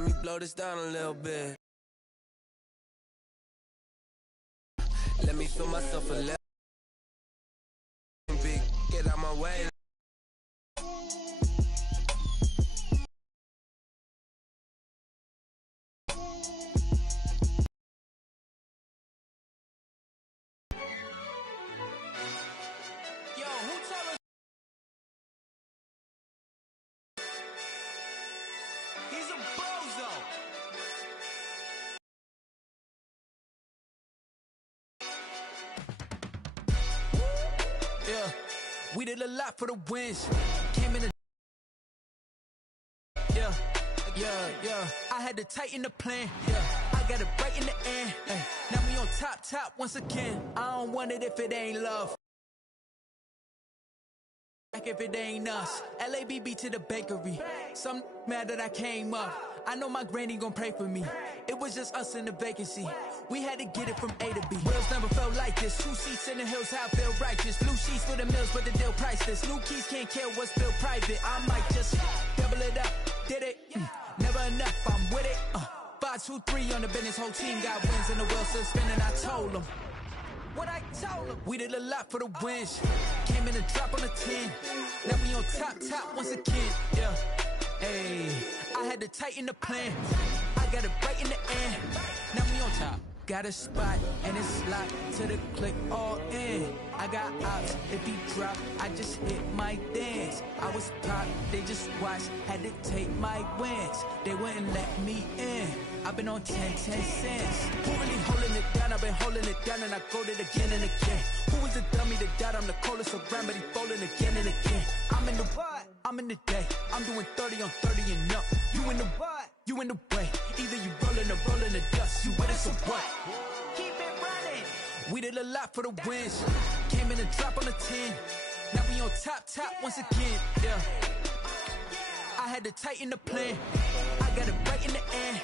Let me blow this down a little bit. Let me feel myself a little big. Get out my way. Yo, who told us? He's a bozo. Yeah, we did a lot for the wins. Came in the yeah. I had to tighten the plan. Yeah, I got it right in the end. Ay, now we on top once again. I don't want it if it ain't love. Like if it ain't us. LABB to the bakery. Some mad that I came up. I know my granny gon' pray for me. It was just us in the vacancy. We had to get it from A to B. Wheels never felt like this. 2 seats in the hills, how I feel righteous. Blue sheets for the mills, but the deal priceless. New keys can't kill what's built private. I might just double it up. Did it? Never enough, I'm with it. 5, 2, 3 on the business. Whole team got wins and the wheels still spinning. I told them what I told them. We did a lot for the wins. Came in a drop on the 10. Now we on top once again. Yeah. Hey, I had to tighten the plan. I got it right in the end. Now we on top. Got a spot and it's locked to the click all in. I got ops, if he drop, I just hit my dance. I was pop, they just watched, had to take my wins. They wouldn't let me in. I've been on 10 cents. Who really holding it down? I've been holding it down and I go it again and again. Who was the dummy that doubt? I'm the coldest around, but he falling again and again. I'm in the what? I'm in the day. I'm doing 30 on 30 and up. You in the what? You in the way. Either you rolling or rolling the dust. You with us or what? Keep it running. We did a lot for the wins. Came in a drop on the 10. Now we on top once again. Yeah. I had to tighten the plan. I got it right in the end.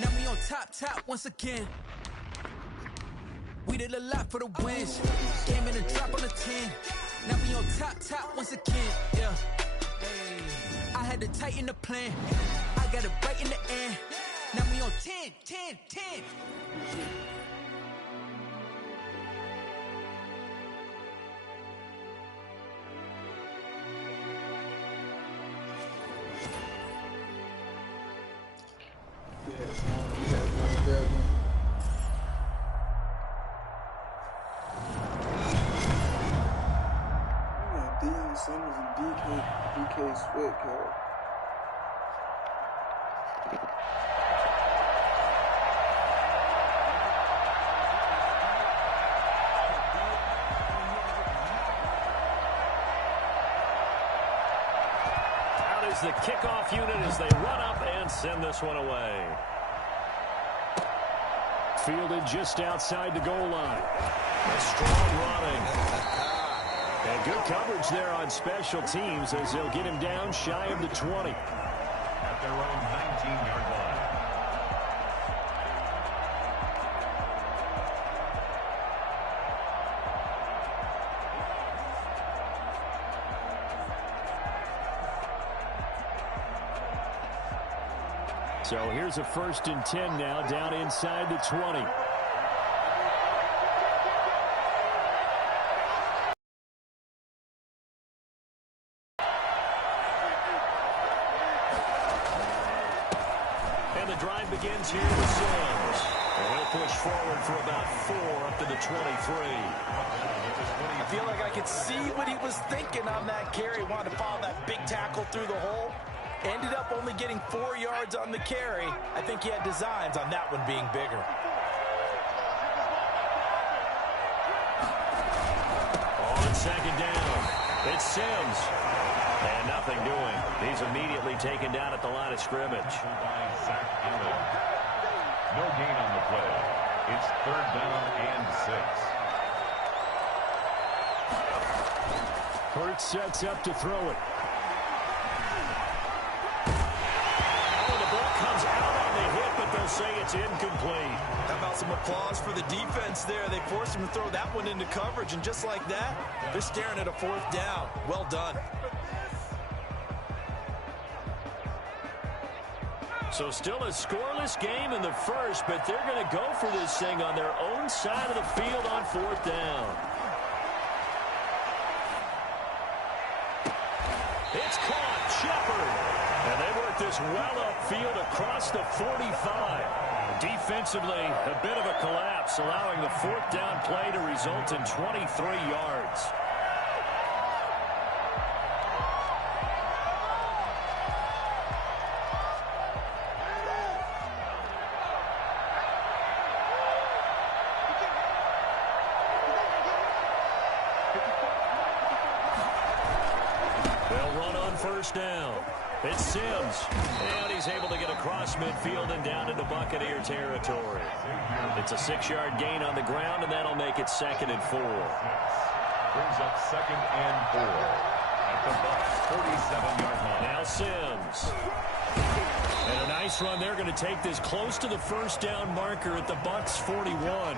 Now we on top once again. We did a lot for the wins. Came in a drop on the 10. Now we on top once again. Yeah. Hey, I had to tighten the plan. I got it right in the end. Now we on 10. Summers and DK Swift, yo. Out is the kickoff unit as they run up and send this one away. Fielded just outside the goal line. A strong running. And good coverage there on special teams as they'll get him down shy of the 20. At their own 19-yard line. So here's a 1st and 10 now down inside the 20. Begins here with Sims. And he'll push forward for about 4 up to the 23. I feel like I could see what he was thinking on that carry. Wanted to follow that big tackle through the hole. Ended up only getting 4 yards on the carry. I think he had designs on that one being bigger. On 2nd down, it's Sims. And nothing doing. He's immediately taken down at the line of scrimmage. No gain on the play. It's 3rd down and 6. Hurts sets up to throw it. Oh, the ball comes out on the hit, but they'll say it's incomplete. How about some applause for the defense there? They forced him to throw that one into coverage, and just like that, they're staring at a 4th down. Well done. So still a scoreless game in the first, but they're going to go for this thing on their own side of the field on 4th down. It's caught. Shepard. And they work this well upfield across the 45. Defensively, a bit of a collapse, allowing the 4th down play to result in 23 yards. They'll run on 1st down. It's Sims, and he's able to get across midfield and down into Buccaneer territory. It's a 6-yard gain on the ground, and that'll make it 2nd and 4. Brings up 2nd and 4 at the Bucs' 47-yard line. Now Sims. And a nice run. They're going to take this close to the 1st down marker at the Bucs' 41.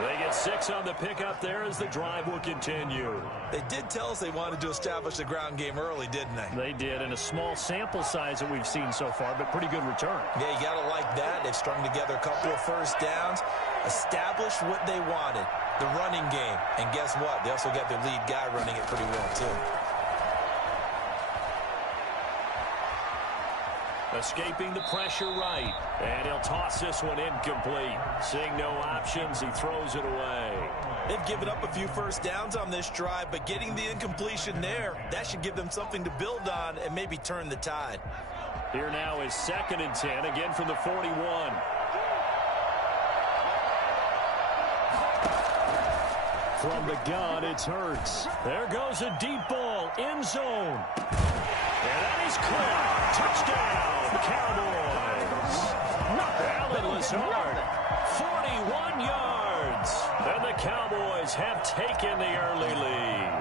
They get 6 on the pickup there as the drive will continue. They did tell us they wanted to establish the ground game early, didn't they? They did, in a small sample size that we've seen so far, but pretty good return. Yeah, you got to like that. They've strung together a couple of 1st downs, established what they wanted, the running game. And guess what? They also got their lead guy running it pretty well, too. Escaping the pressure right. And he'll toss this one incomplete. Seeing no options, he throws it away. They've given up a few 1st downs on this drive, but getting the incompletion there, that should give them something to build on and maybe turn the tide. Here now is 2nd and 10, again from the 41. From the gun, it's Hurts. There goes a deep ball, end zone. And that is caught. Touchdown, Cowboys. Allen Lazard, 41 yards. And the Cowboys have taken the early lead.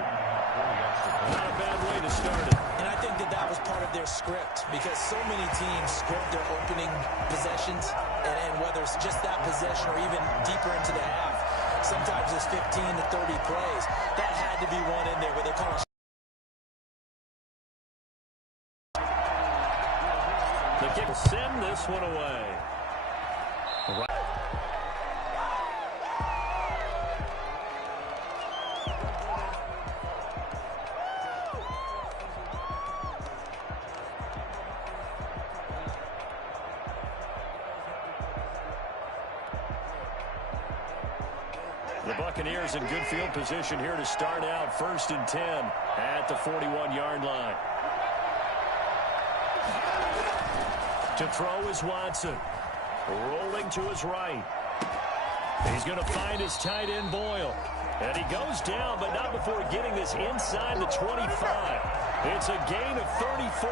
Not a bad way to start it. And I think that was part of their script, because so many teams script their opening possessions, and whether it's just that possession or even deeper into the half, sometimes it's 15 to 30 plays. That had to be one in there where they call it. The kick will send this one away. Right. The Buccaneers in good field position here to start out 1st and 10 at the 41-yard line. To throw is Watson. Rolling to his right. He's going to find his tight end Boyle. And he goes down, but not before getting this inside the 25. It's a gain of 34.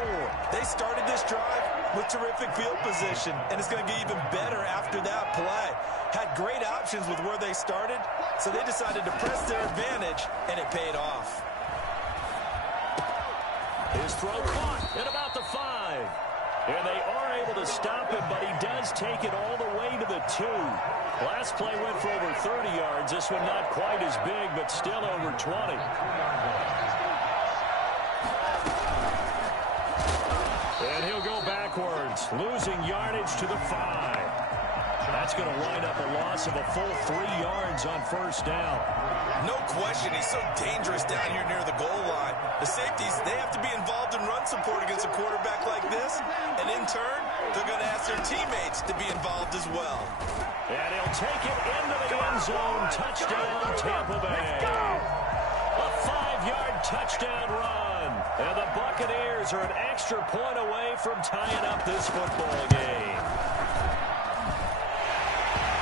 They started this drive with terrific field position, and it's going to get even better after that play. Had great options with where they started, so they decided to press their advantage, and it paid off. His throw caught at about the 5. And they are able to stop him, but he does take it all the way to the 2. Last play went for over 30 yards. This one not quite as big, but still over 20. And he'll go backwards, losing yardage to the 5. That's going to wind up a loss of a full 3 yards on 1st down. No question, he's so dangerous down here near the goal line. The safeties, they have to be involved in run support against a quarterback like this. And in turn, they're going to ask their teammates to be involved as well. And he'll take it into the end zone. Touchdown, Tampa Bay. A 5-yard touchdown run. And the Buccaneers are an extra point away from tying up this football game.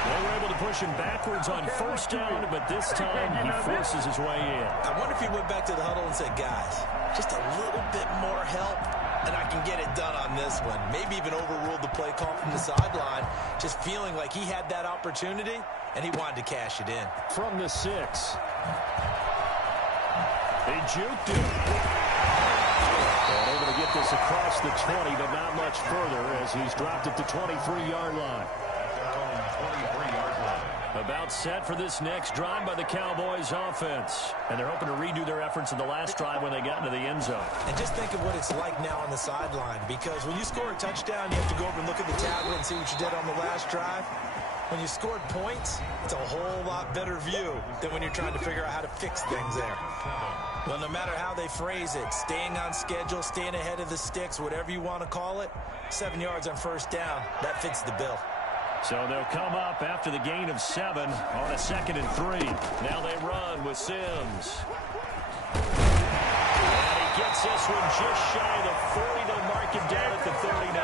They were able to push him backwards on 1st down, but this time he forces his way in. I wonder if he went back to the huddle and said, guys, just a little bit more help, and I can get it done on this one. Maybe even overruled the play call from the sideline, just feeling like he had that opportunity, and he wanted to cash it in. From the 6. They juked him. And able to get this across the 20, but not much further as he's dropped it to 23-yard line. 23-yard line. About set for this next drive by the Cowboys offense. And they're hoping to redo their efforts in the last drive when they got into the end zone. And just think of what it's like now on the sideline, because when you score a touchdown, you have to go over and look at the tablet and see what you did on the last drive. When you scored points, it's a whole lot better view than when you're trying to figure out how to fix things there. Well, no matter how they phrase it, staying on schedule, staying ahead of the sticks, whatever you want to call it, 7 yards on first down, that fits the bill. So they'll come up after the gain of 7 on a 2nd and 3. Now they run with Sims. And he gets this one just shy of the 40. They'll mark him down at the 39.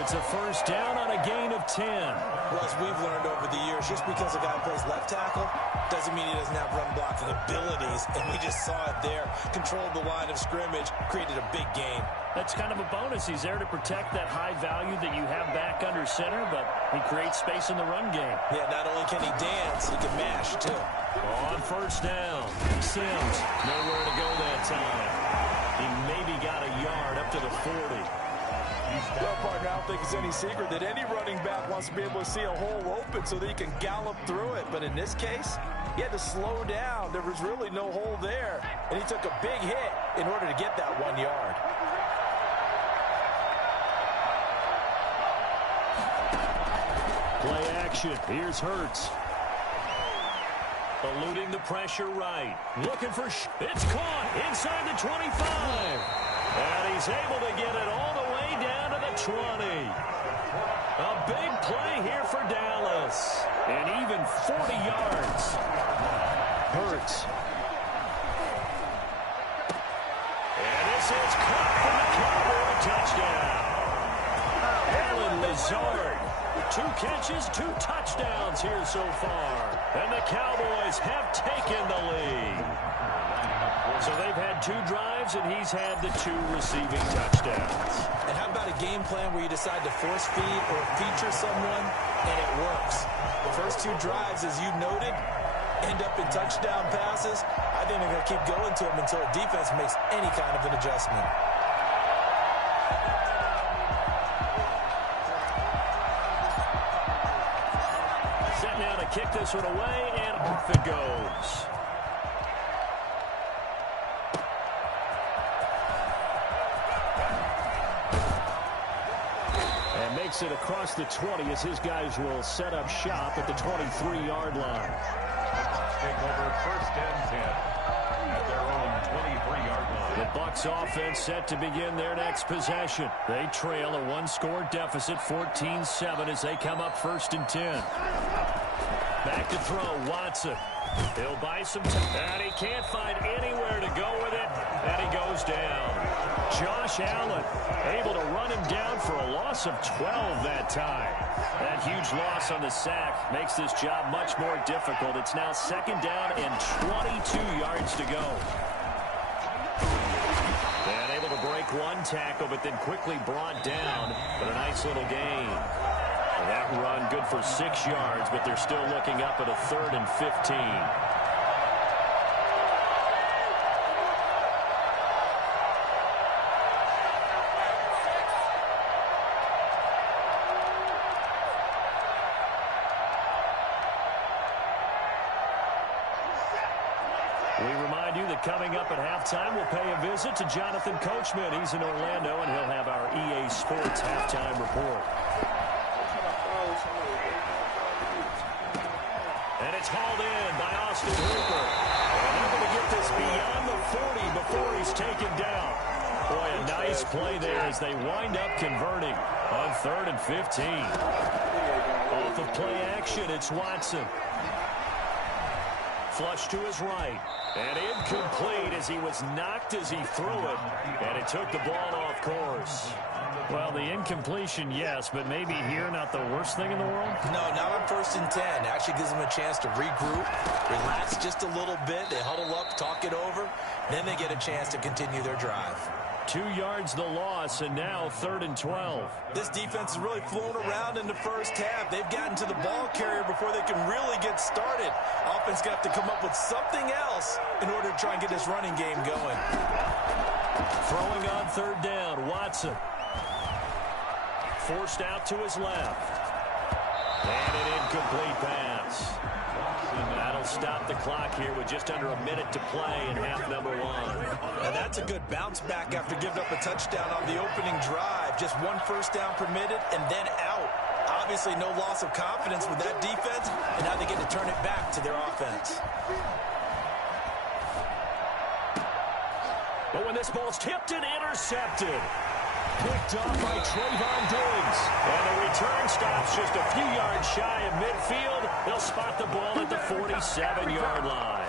It's a first down on a gain of 10. Well, as we've learned over the years, just because a guy plays left tackle doesn't mean he doesn't have run blocking abilities. And we just saw it there. Controlled the line of scrimmage, created a big gain. That's kind of a bonus. He's there to protect that high value that you have back under center, but he creates space in the run game. Yeah, not only can he dance, he can mash, too. On first down, Sims, nowhere to go that time. He maybe got a yard up to the 40. Well, partner, I don't think it's any secret that any running back wants to be able to see a hole open so that he can gallop through it. But in this case, he had to slow down. There was really no hole there. And he took a big hit in order to get that 1 yard. Play action. Here's Hurts. Eluding the pressure right. Looking for it's caught inside the 25. And he's able to get it all the way down to the 20. A big play here for Dallas. And even 40 yards. Hurts. And this is caught for the Cowboy touchdown. Alan Lazard. 2 catches, 2 touchdowns here so far. And the Cowboys have taken the lead. So they've had 2 drives, and he's had the 2 receiving touchdowns. And how about a game plan where you decide to force feed or feature someone, and it works? The first 2 drives, as you noted, end up in touchdown passes. I think they're going to keep going to them until a defense makes any kind of an adjustment. Set now to kick this one away, and off it goes. It across the 20 as his guys will set up shop at the 23-yard line. Take over first and 10 at their own 23-yard line. The Bucs offense set to begin their next possession. They trail a 1-score deficit, 14-7, as they come up first and 10. Back to throw, Watson. He'll buy some time, and he can't find anywhere to go with it, and he goes down. Josh Allen able to run him down for a loss of 12 that time. That huge loss on the sack makes this job much more difficult. It's now 2nd down and 22 yards to go. And able to break 1 tackle, but then quickly brought down. But a nice little gain. And that run good for 6 yards, but they're still looking up at a 3rd and 15. We remind you that coming up at halftime, we'll pay a visit to Jonathan Coachman. He's in Orlando, and he'll have our EA Sports halftime report. And it's hauled in by Austin Hooper. And they're going to get this beyond the 40 before he's taken down. Boy, a nice play there as they wind up converting on 3rd and 15. Off of play action, it's Watson. Flush to his right. And incomplete as he was knocked as he threw it. And it took the ball off course. Well, the incompletion, yes, but maybe here not the worst thing in the world? No, not on 1st and 10. Actually gives them a chance to regroup, relax just a little bit. They huddle up, talk it over. Then they get a chance to continue their drive. 2 yards the loss, and now 3rd and 12. This defense has really flown around in the first half. They've gotten to the ball carrier before they can really get started. Offense got to come up with something else in order to try and get this running game going. Throwing on 3rd down, Watson. Forced out to his left. And an incomplete pass. That'll stop the clock here with just under a minute to play in half number one. And that's a good bounce back after giving up a touchdown on the opening drive. Just one first down permitted and then out. Obviously no loss of confidence with that defense, and now they get to turn it back to their offense. But when this ball's tipped and intercepted. Picked up by Trayvon Diggs. And the return stops just a few yards shy of midfield. They'll spot the ball at the 47-yard line.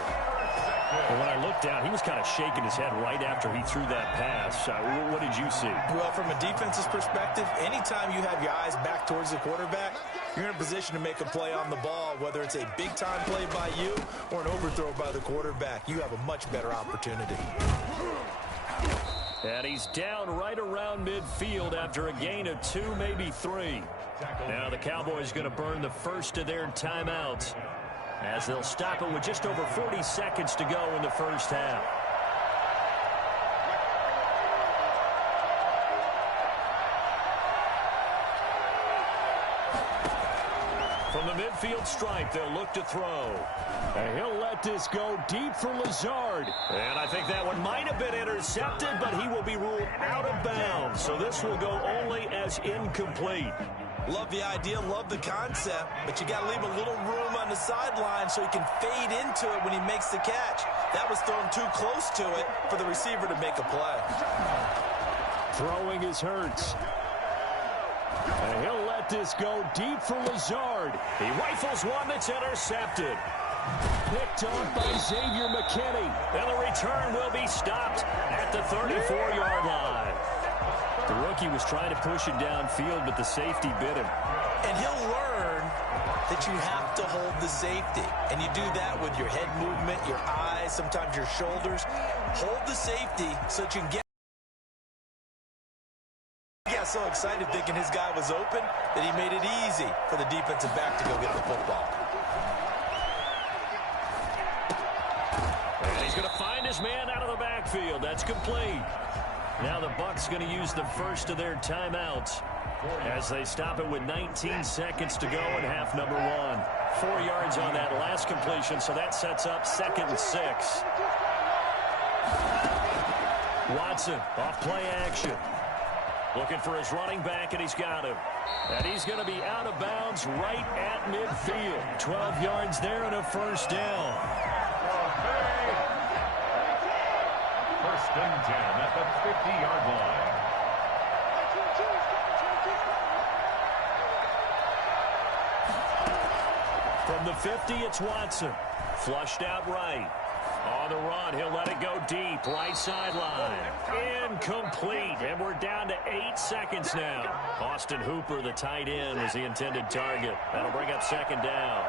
And when I looked down, he was kind of shaking his head right after he threw that pass. What did you see? Well, from a defense's perspective, anytime you have your eyes back towards the quarterback, you're in a position to make a play on the ball, whether it's a big-time play by you or an overthrow by the quarterback. You have a much better opportunity. And he's down right around midfield after a gain of 2, maybe 3. Now the Cowboys going to burn the first of their timeouts as they'll stop it with just over 40 seconds to go in the first half. From the midfield stripe, they'll look to throw. And he'll let this go deep for Lazard. And I think that one might have been intercepted, but he will be ruled out of bounds. So this will go only as incomplete. Love the idea, love the concept, but you got to leave a little room on the sideline so he can fade into it when he makes the catch. That was thrown too close to it for the receiver to make a play. Throwing is Hurts. And he'll let this go deep for Lazard. He rifles one that's intercepted. Picked up by Xavier McKinney. And the return will be stopped at the 34-yard line. The rookie was trying to push it downfield, but the safety bit him. And he'll learn that you have to hold the safety. And you do that with your head movement, your eyes, sometimes your shoulders. Hold the safety so that you can get. He got so excited thinking his guy was open that he made it easy for the defensive back to go get the football. And he's going to find his man out of the backfield. That's complete. Now the Bucs going to use the first of their timeouts as they stop it with 19 seconds to go in half number one. 4 yards on that last completion, so that sets up 2nd and 6. Watson off play action. Looking for his running back, and he's got him. And he's going to be out of bounds right at midfield. 12 yards there and a first down. First and 10 at the 50-yard line. From the 50, it's Watson. Flushed out right. On the run, he'll let it go deep. Right sideline. Incomplete. And we're down to 8 seconds now. Austin Hooper, the tight end, was the intended target. That'll bring up 2nd down.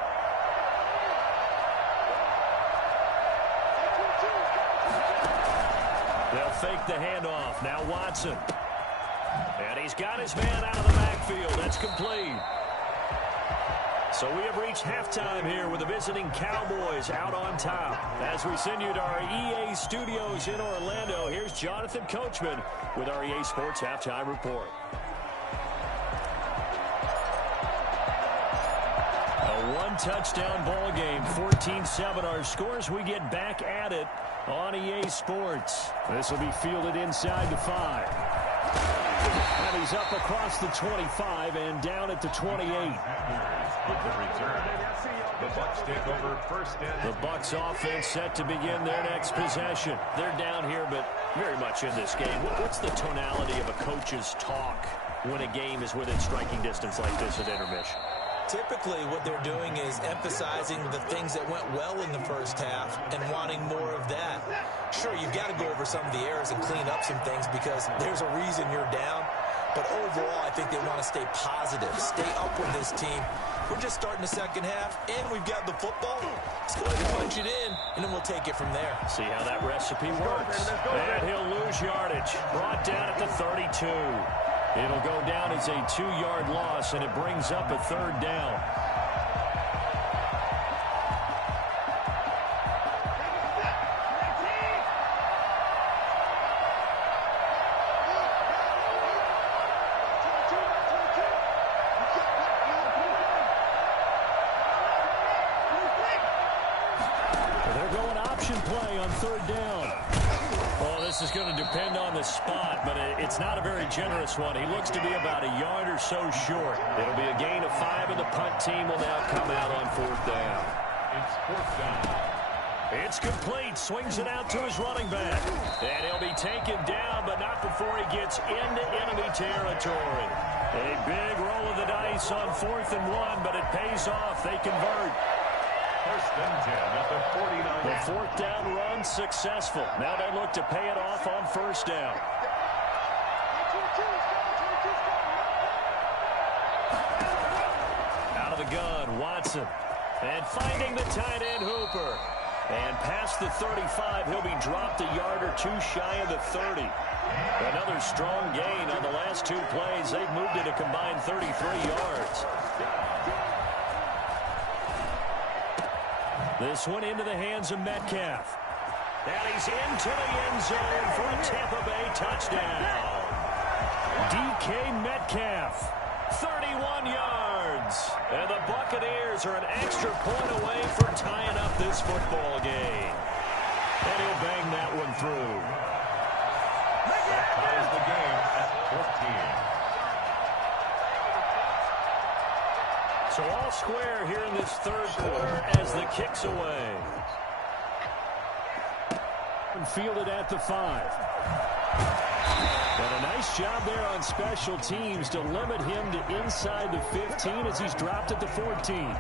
They'll fake the handoff. Now Watson. And he's got his man out of the backfield. That's complete. So we have reached halftime here with the visiting Cowboys out on top. As we send you to our EA studios in Orlando, here's Jonathan Coachman with our EA Sports Halftime Report. A one-touchdown ball game, 14-7 our scores. We get back at it on EA Sports. This will be fielded inside the 5. And he's up across the 25 and down at the 28. The Bucs take over first and. The Bucs offense set to begin their next possession. They're down here, but very much in this game. What's the tonality of a coach's talk when a game is within striking distance like this at intermission? Typically, what they're doing is emphasizing the things that went well in the first half and wanting more of that. Sure, you've got to go over some of the errors and clean up some things because there's a reason you're down. But overall, I think they want to stay positive, stay up with this team. We're just starting the second half, and we've got the football. Let's go ahead and punch it in, and then we'll take it from there. See how that recipe works. And he'll lose yardage. Brought down at the 32. It'll go down as a 2-yard loss, and it brings up a 3rd down. option play on third down. Well, this is going to depend on the spot, but it's not a very generous one. He looks to be about a yard or so short. It'll be a gain of 5, and the punt team will now come out on fourth down. It's fourth down. It's complete. Swings it out to his running back. And he'll be taken down, but not before he gets into enemy territory. A big roll of the dice on 4th and 1, but it pays off. They convert. First and 10 at the 49. The fourth down run successful. Now they look to pay it off on first down. Out of the gun, Watson. And finding the tight end, Hooper. And past the 35, he'll be dropped a yard or two shy of the 30. Another strong gain on the last 2 plays. They've moved it a combined 33 yards. This one into the hands of Metcalf. And he's into the end zone for a Tampa Bay touchdown. DK Metcalf, 31 yards. And the Buccaneers are an extra point away from tying up this football game. And he'll bang that one through. That ties the game at 14. So all square here in this third quarter as the kick's away. And fielded at the 5. And a nice job there on special teams to limit him to inside the 15 as he's dropped at the 14.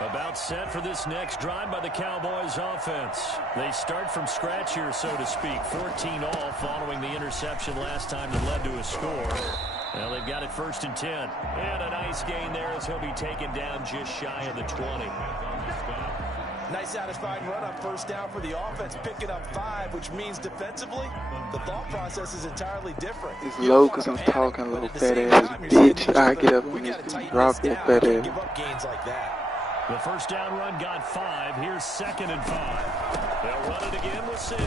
About set for this next drive by the Cowboys offense. They start from scratch here, so to speak. 14 all following the interception last time that led to a score. Well, they've got it 1st and 10. And a nice gain there as he'll be taken down just shy of the 20. Nice satisfying run on first down for the offense, picking up 5, which means defensively, the thought process is entirely different. It's low because I'm talking low, fat ass bitch. I get up and just drop that fat ass. Give up gains like that. The first down run got 5. Here's 2nd and 5. They'll run it again with Sims.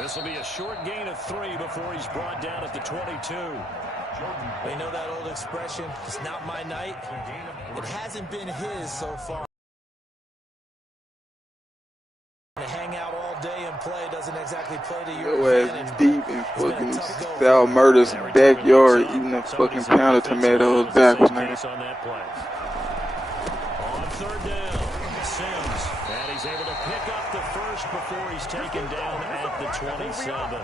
This will be a short gain of 3 before he's brought down at the 22. We know that old expression, it's not my night. It hasn't been his so far. To hang out all day and play doesn't exactly play to your ass deep in fucking Sal Murder's backyard eating a fucking pound of tomatoes backwards, nigga. On that play. On third down, Sims, and he's able to pick up the first before he's taken down at the 27.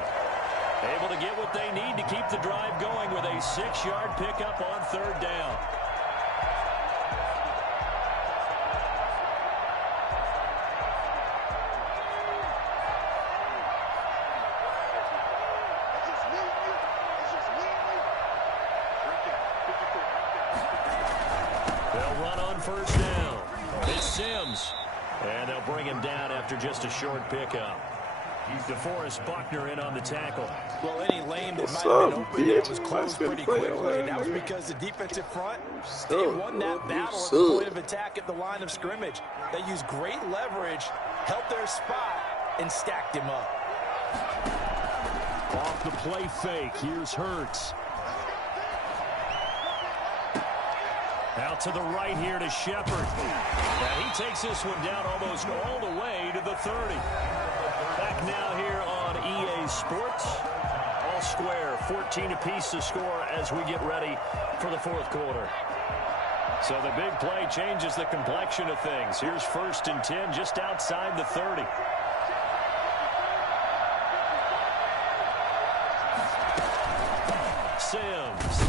Able to get what they need to keep the drive going with a 6-yard pickup on third down. First down. It's Sims. And they'll bring him down after just a short pickup. DeForest Buckner in on the tackle. Well, any lane that might have been open there was closed pretty quickly. And that was because the defensive front, they won that battle at the point of attack at the line of scrimmage. They used great leverage, held their spot, and stacked him up. Off the play fake. Here's Hurts. Out to the right here to Shepard. Now he takes this one down almost all the way to the 30. Back now here on EA Sports. All square, 14 apiece to score as we get ready for the fourth quarter. So the big play changes the complexion of things. Here's 1st and 10 just outside the 30. Sims.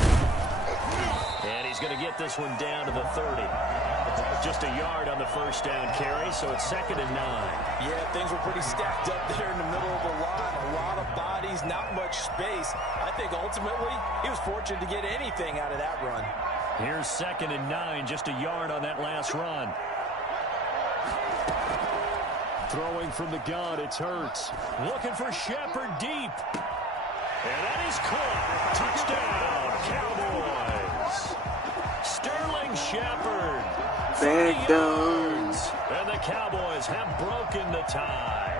And he's going to get this one down to the 30. Just a yard on the first down carry, so it's 2nd and 9. Yeah, things were pretty stacked up there in the middle of the line. A lot of bodies, not much space. I think ultimately he was fortunate to get anything out of that run. Here's 2nd and 9, just a yard on that last run. Throwing from the gun, it's Hurts. Looking for Shepard deep. And that is caught. Touchdown, Cowboys. Sterling Shepard. Back down. And the Cowboys have broken the tie.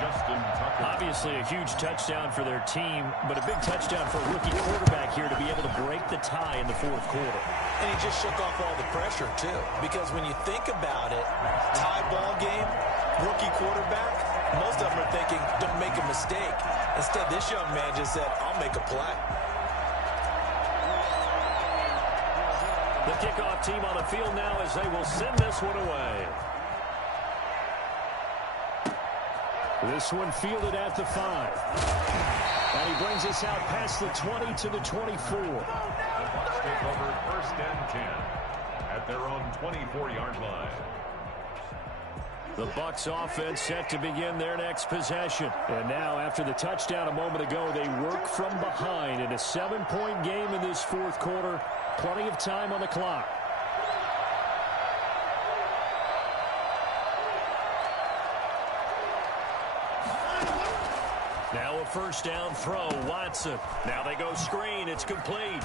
Justin Tucker Obviously a huge touchdown for their team, but a big touchdown for a rookie quarterback here to be able to break the tie in the fourth quarter. And he just shook off all the pressure, too. Because when you think about it, tie ball game, rookie quarterback, most of them are thinking, don't make a mistake. Instead, this young man just said, I'll make a play. The kickoff team on the field now as they will send this one away. This one fielded at the 5. And he brings us out past the 20 to the 24. The Bucs take over 1st and 10 at their own 24-yard line. The Bucs offense set to begin their next possession. And now, after the touchdown a moment ago, they work from behind in a 7-point game in this fourth quarter. Plenty of time on the clock. Now a first down throw, Watson. Now they go screen, it's complete.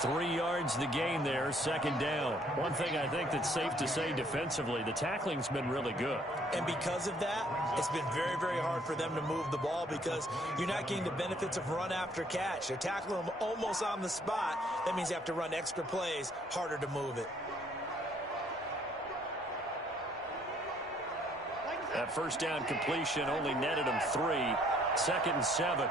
3 yards the gain there, second down. One thing I think that's safe to say defensively, the tackling's been really good. And because of that, it's been very, very hard for them to move the ball because you're not getting the benefits of run after catch. They're tackling them almost on the spot. That means you have to run extra plays, harder to move it. That first down completion only netted him 3. 2nd and 7.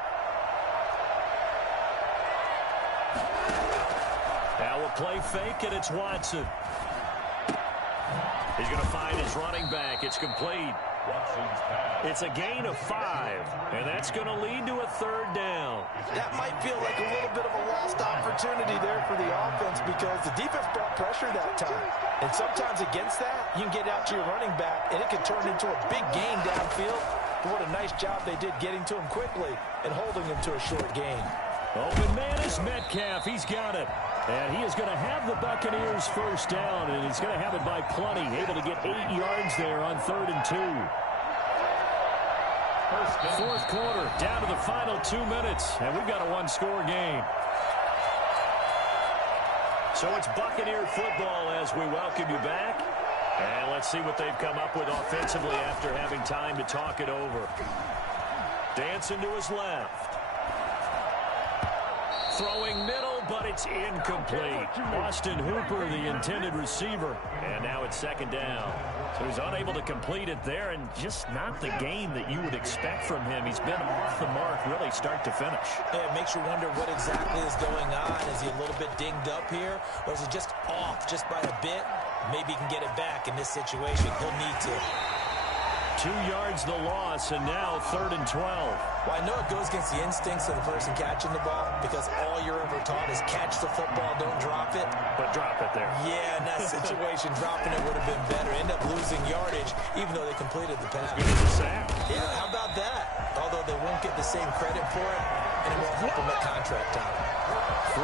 Now a play fake, and it's Watson. He's going to find his running back. It's complete. It's a gain of 5, and that's going to lead to a 3rd down. That might feel like a little bit of a lost opportunity there for the offense because the defense brought pressure that time. And sometimes against that, you can get out to your running back, and it can turn into a big gain downfield. But what a nice job they did getting to him quickly and holding him to a short gain. Open man is Metcalf. He's got it. And he is going to have the Buccaneers first down, and he's going to have it by plenty. Able to get 8 yards there on 3rd and 2. Fourth quarter, down to the final 2 minutes, and we've got a one-score game. So it's Buccaneer football as we welcome you back. And let's see what they've come up with offensively after having time to talk it over. Dancing to his left. Throwing middle, but it's incomplete. Austin Hooper, the intended receiver. And now it's 2nd down. So he's unable to complete it there, and just not the game that you would expect from him. He's been off the mark really start to finish. Yeah, it makes you wonder what exactly is going on. Is he a little bit dinged up here, or is he just off just by a bit? Maybe he can get it back in this situation. He'll need to. 2 yards the loss, and now 3rd and 12. Well, I know it goes against the instincts of the person catching the ball because all you're ever taught is catch the football, don't drop it. But drop it there. Yeah, in that situation, dropping it would have been better. End up losing yardage, even though they completed the pass. Good as a sack. Yeah, how about that? Although they won't get the same credit for it, and it won't help them at contract time.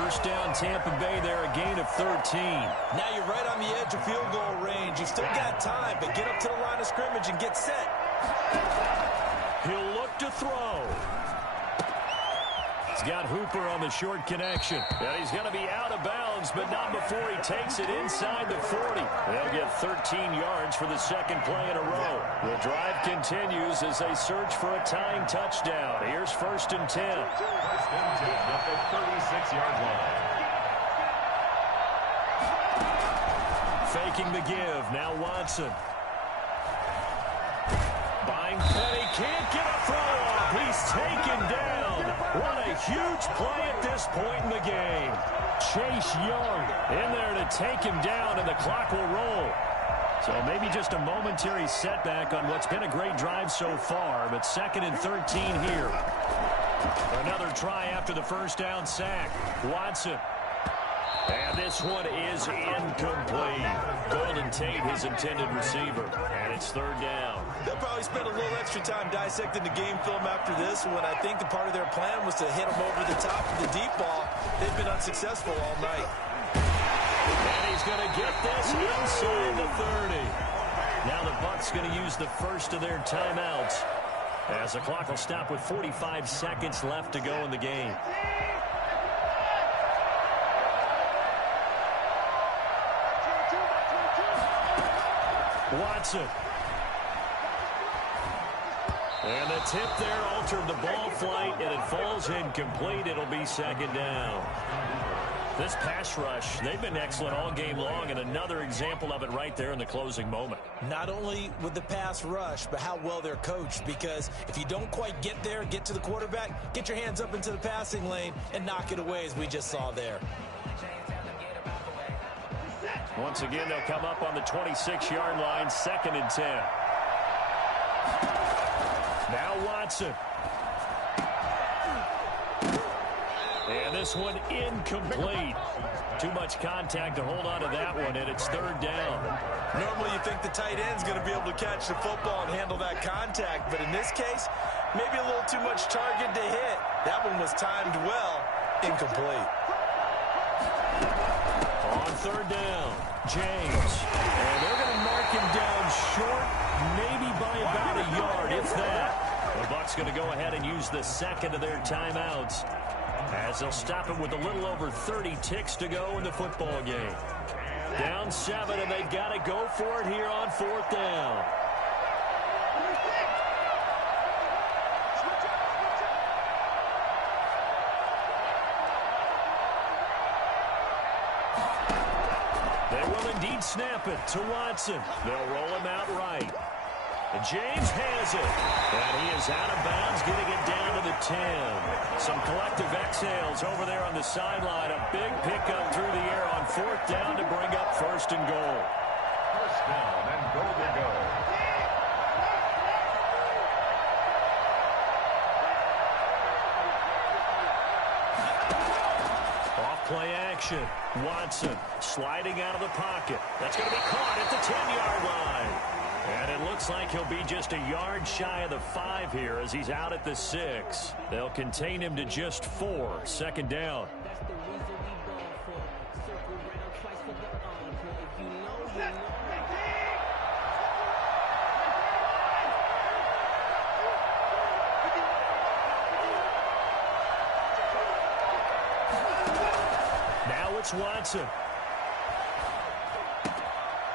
First down, Tampa Bay there, a gain of 13. Now you're right on the edge of field goal range. You've still got time, but get up to the line of scrimmage and get set. He'll look to throw. He's got Hooper on the short connection. And he's going to be out of bounds, but not before he takes it inside the 40. They'll get 13 yards for the 2nd play in a row. The drive continues as they search for a tying touchdown. Here's 1st and 10. 1st and 10 at the 36-yard line. Faking the give. Now Watson. Buying Petty. Can't get a throw off. He's taken down. What a huge play at this point in the game. Chase Young in there to take him down, and the clock will roll. So maybe just a momentary setback on what's been a great drive so far, but 2nd and 13 here. Another try after the first down sack. Watson. And this one is incomplete. Golden Tate, his intended receiver. And it's 3rd down. They'll probably spend a little extra time dissecting the game film after this one. I think the part of their plan was to hit them over the top of the deep ball. They've been unsuccessful all night. And he's going to get this inside the 30. Now the Bucs going to use the first of their timeouts as the clock will stop with 45 seconds left to go in the game. Watson. And the tip there altered the ball flight, and it falls incomplete. It'll be second down. This pass rush, they've been excellent all game long, and another example of it right there in the closing moment. Not only with the pass rush, but how well they're coached, because if you don't quite get there, get to the quarterback, get your hands up into the passing lane and knock it away, as we just saw there. Once again, they'll come up on the 26-yard line, 2nd and 10. Now Watson. And this one incomplete. Too much contact to hold on to that one, and it's 3rd down. Normally you think the tight end's going to be able to catch the football and handle that contact, but in this case, maybe a little too much target to hit. That one was timed well, incomplete. On 3rd down, James. And they're going to mark him down short, maybe by about a yard, if that. The Bucs going to go ahead and use the 2nd of their timeouts, as they'll stop it with a little over 30 ticks to go in the football game. Down 7, and they've got to go for it here on 4th down. They will indeed snap it to Watson. They'll roll him out right. And James has it. And he is out of bounds, getting it down to the 10. Some collective exhales over there on the sideline. A big pickup through the air on 4th down to bring up 1st and goal. 1st down and goal to go. Play action. Watson sliding out of the pocket. That's going to be caught at the 10-yard line. And it looks like he'll be just a yard shy of the 5 here as he's out at the 6. They'll contain him to just 4. 2nd down. Watson.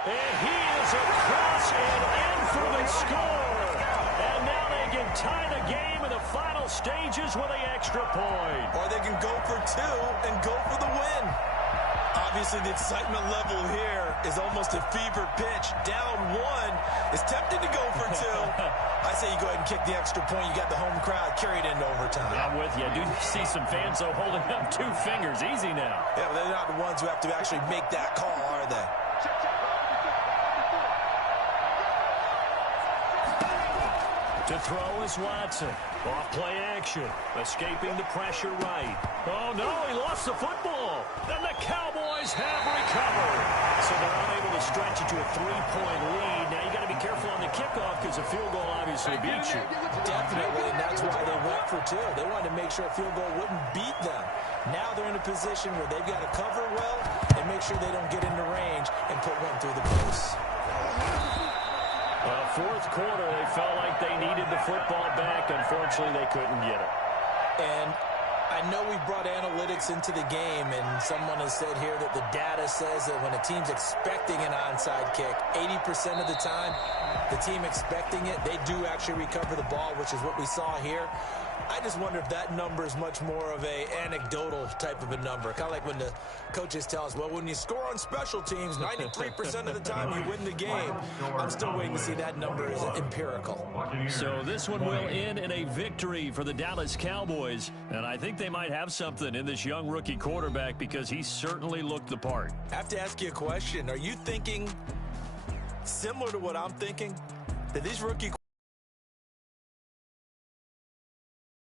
And he is across and in for the score. And now they can tie the game in the final stages with an extra point. Or they can go for 2 and go for the win. Obviously, the excitement level here is almost a fever pitch. Down 1 is tempted to go for 2. I say you go ahead and kick the extra point. You got the home crowd carried into overtime. I'm with you. I do see some fans, though, holding up 2 fingers. Easy now. Yeah, but they're not the ones who have to actually make that call, are they? To throw is Watson. Off play action. Escaping the pressure right. Oh, no, he lost the football. Then the Cowboys have recovered. So they're unable to stretch it to a 3-point lead. Now you got to be careful on the kickoff because a field goal obviously beats you. Definitely, and that's why they went for 2. They wanted to make sure a field goal wouldn't beat them. Now they're in a position where they've got to cover well and make sure they don't get into range and put one through the post. 4th quarter, they felt like they needed the football back. Unfortunately, they couldn't get it. And I know we brought analytics into the game, and someone has said here that the data says that when a team's expecting an onside kick, 80% of the time, the team expecting it, they do actually recover the ball, which is what we saw here. I just wonder if that number is much more of a anecdotal type of a number. Kind of like when the coaches tell us, well, when you score on special teams, 93% of the time you win the game. I'm still waiting to see that number is empirical. So this one will end in a victory for the Dallas Cowboys. And I think they might have something in this young rookie quarterback because he certainly looked the part. I have to ask you a question. Are you thinking similar to what I'm thinking? That these rookie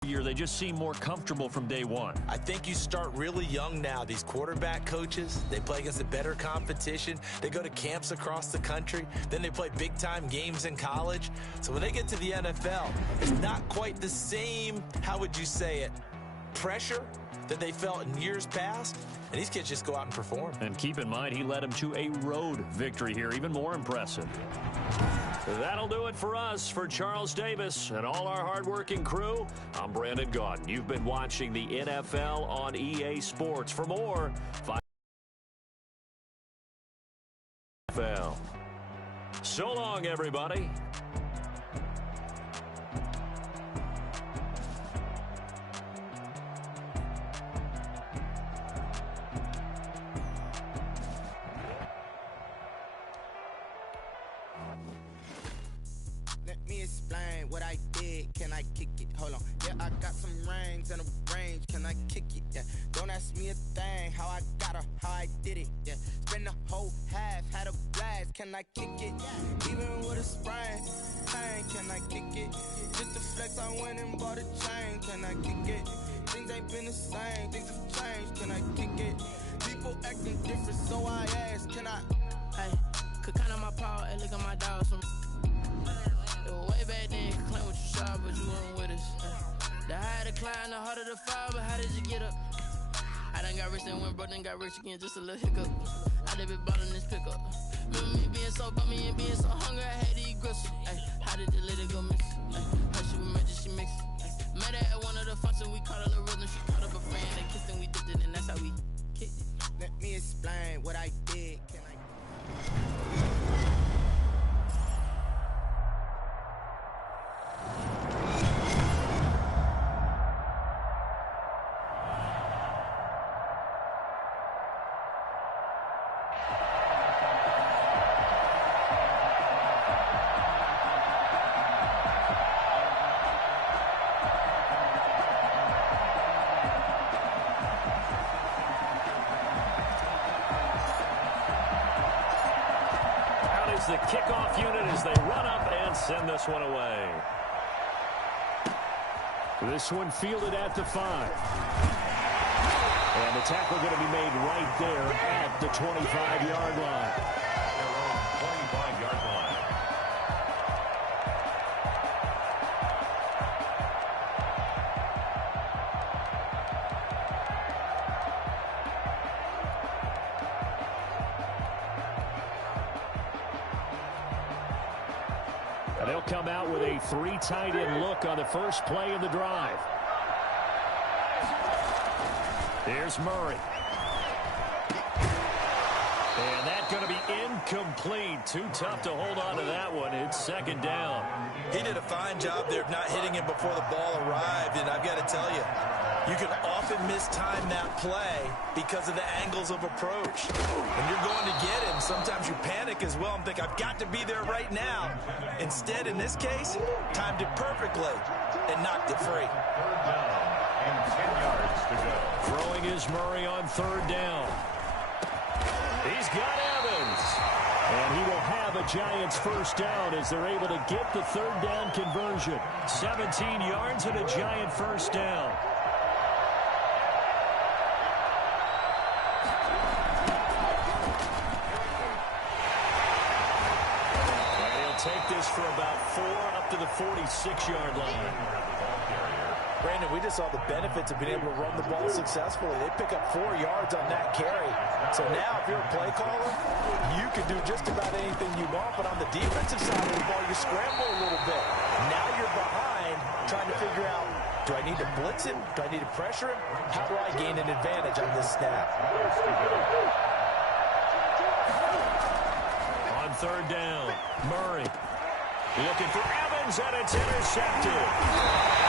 year, they just seem more comfortable from day one. I think you start really young now. These quarterback coaches, they play against the better competition. They go to camps across the country. Then they play big-time games in college. So when they get to the NFL, it's not quite the same, how would you say it, pressure that they felt in years past. And these kids just go out and perform. And keep in mind, he led them to a road victory here, even more impressive. That'll do it for us. For Charles Davis and all our hardworking crew, I'm Brandon Gaudin. You've been watching the NFL on EA Sports. For more, NFL. So long, everybody. kick it? Hold on. Yeah, I got some rings and a range. Can I kick it? Yeah. Don't ask me a thing. How I got her, how I did it. Yeah. Spend the whole half, had a blast. Can I kick it? Even with a sprain, pain. Can I kick it? Just to flex, I went and bought a chain. Can I kick it? Things ain't been the same. Things have changed. Can I kick it? People acting different, so I ask. Can I? Hey, could count on my power and look at my dogs. Way back then, you could claim what you saw, but you weren't with us. The higher the climb, the harder the fall, but how did you get up? I done got rich and went broke, then got rich again, just a little hiccup. I done been ballin' this pickup. Remember me being so bummy and being so hungry, I had to eat gristle. Ay, how did the lady go miss? How she was magic, she mixed. Met her at one of the functions, we caught a little rhythm. She caught up a friend, they kissed and we dipped it, and that's how we kicked it. Let me explain what I did. Can I? The kickoff unit as they run up and send this one away. This one fielded at the 5. And the tackle going to be made right there at the 25-yard line. 25-yard line. They'll come out with a 3 tight end look on the first play of the drive. Here's Murray. And that's going to be incomplete. Too tough to hold on to that one. It's second down. He did a fine job there of not hitting him before the ball arrived, and I've got to tell you, you can often mistime that play because of the angles of approach. When you're going to get him, sometimes you panic as well and think, I've got to be there right now. Instead, in this case, timed it perfectly and knocked it free. 3rd down and 10 yards to go. Throwing is Murray on 3rd down. He's got Evans. And he will have a Giants first down as they're able to get the 3rd down conversion. 17 yards and a Giant first down. Take this for about 4 up to the 46-yard line. Brandon, we just saw the benefits of being able to run the ball successfully. They pick up 4 yards on that carry. So now, if you're a play caller, you can do just about anything you want. But on the defensive side of the ball, you scramble a little bit. Now you're behind, trying to figure out, do I need to blitz him? Do I need to pressure him? How do I gain an advantage on this snap? On 3rd down, Murray looking for Evans, and it's intercepted.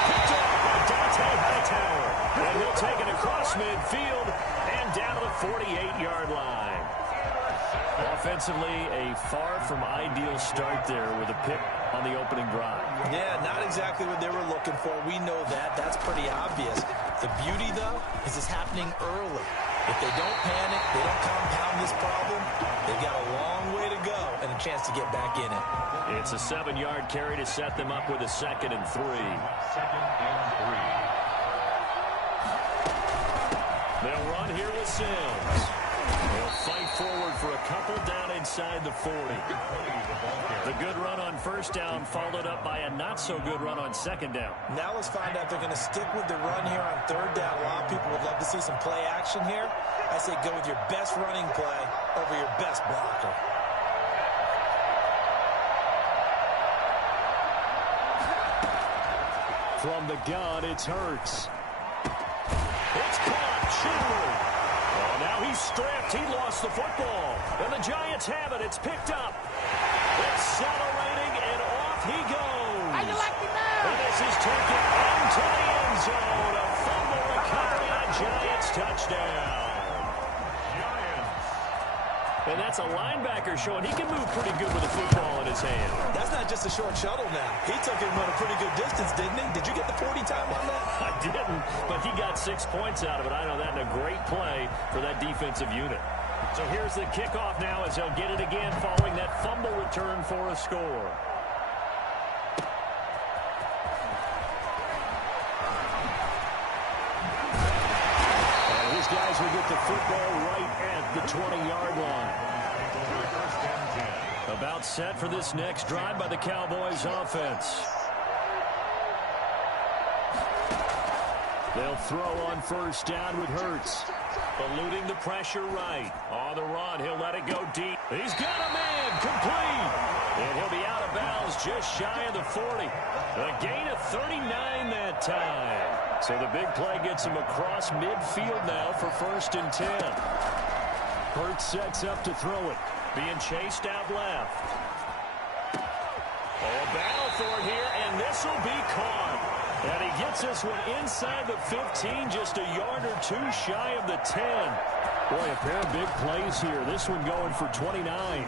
Picked off by Dante Hightower. And he'll take it across midfield and down to the 48-yard line. Offensively, a far from ideal start there with a pick on the opening drive. Yeah, not exactly what they were looking for. We know that. That's pretty obvious. The beauty, though, is it's happening early. If they don't panic, they don't compound this problem, they've got a long way to go and a chance to get back in it. It's a 7-yard carry to set them up with a 2nd and 3. 2nd and 3. They'll run here with Sims. They'll fight forward for a couple down inside the 40. The good run on 1st down followed up by a not-so-good run on 2nd down. Now let's find out if they're going to stick with the run here on 3rd down. A lot of people would love to see some play action here. I say go with your best running play over your best blocker. From the gun, it's Hurts. It's caught. Schindler. Oh, now he's stripped. He lost the football. And the Giants have it. It's picked up. Accelerating, and off he goes. How you like me now? And this is taken into the end zone. A fumble recovery, and Giants touchdown. Giants. And that's a linebacker showing he can move pretty good with a football in his hand. That's not just a short shuttle now. He took him on a pretty good distance, didn't he? Did you get the 40 time on that? I didn't, but he got 6 points out of it. I know that in a great play for that defensive unit. So here's the kickoff now as he'll get it again following that fumble return for a score. And his guys will get the football right at the 20-yard line. About set for this next drive by the Cowboys offense. They'll throw on first down with Hurts. Eluding the pressure right. On the run, he'll let it go deep. He's got a man complete. And he'll be out of bounds just shy of the 40. A gain of 39 that time. So the big play gets him across midfield now for 1st and 10. Hurts sets up to throw it. Being chased out left. Oh, a battle for it here, and this will be caught. And he gets this one inside the 15, just a yard or two shy of the 10. Boy, a pair of big plays here. This one going for 29.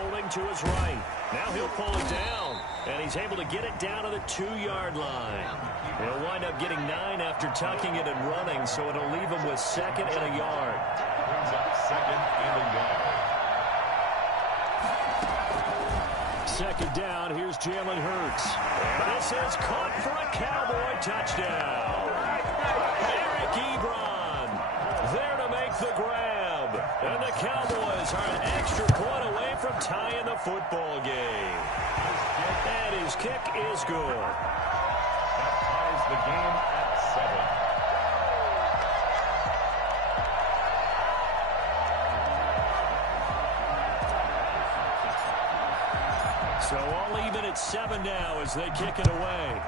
Rolling to his right. Now he'll pull it down, and he's able to get it down to the 2-yard line. He'll wind up getting 9 after tucking it and running, so it'll leave him with 2nd and a yard. Brings up 2nd and a yard. 2nd down, here's Jalen Hurts. And this is caught for a Cowboy touchdown. Eric Ebron there to make the grab. And the Cowboys are an extra point away from tying the football game. And his kick is good. That ties the game at 7. So all even at 7 now as they kick it away.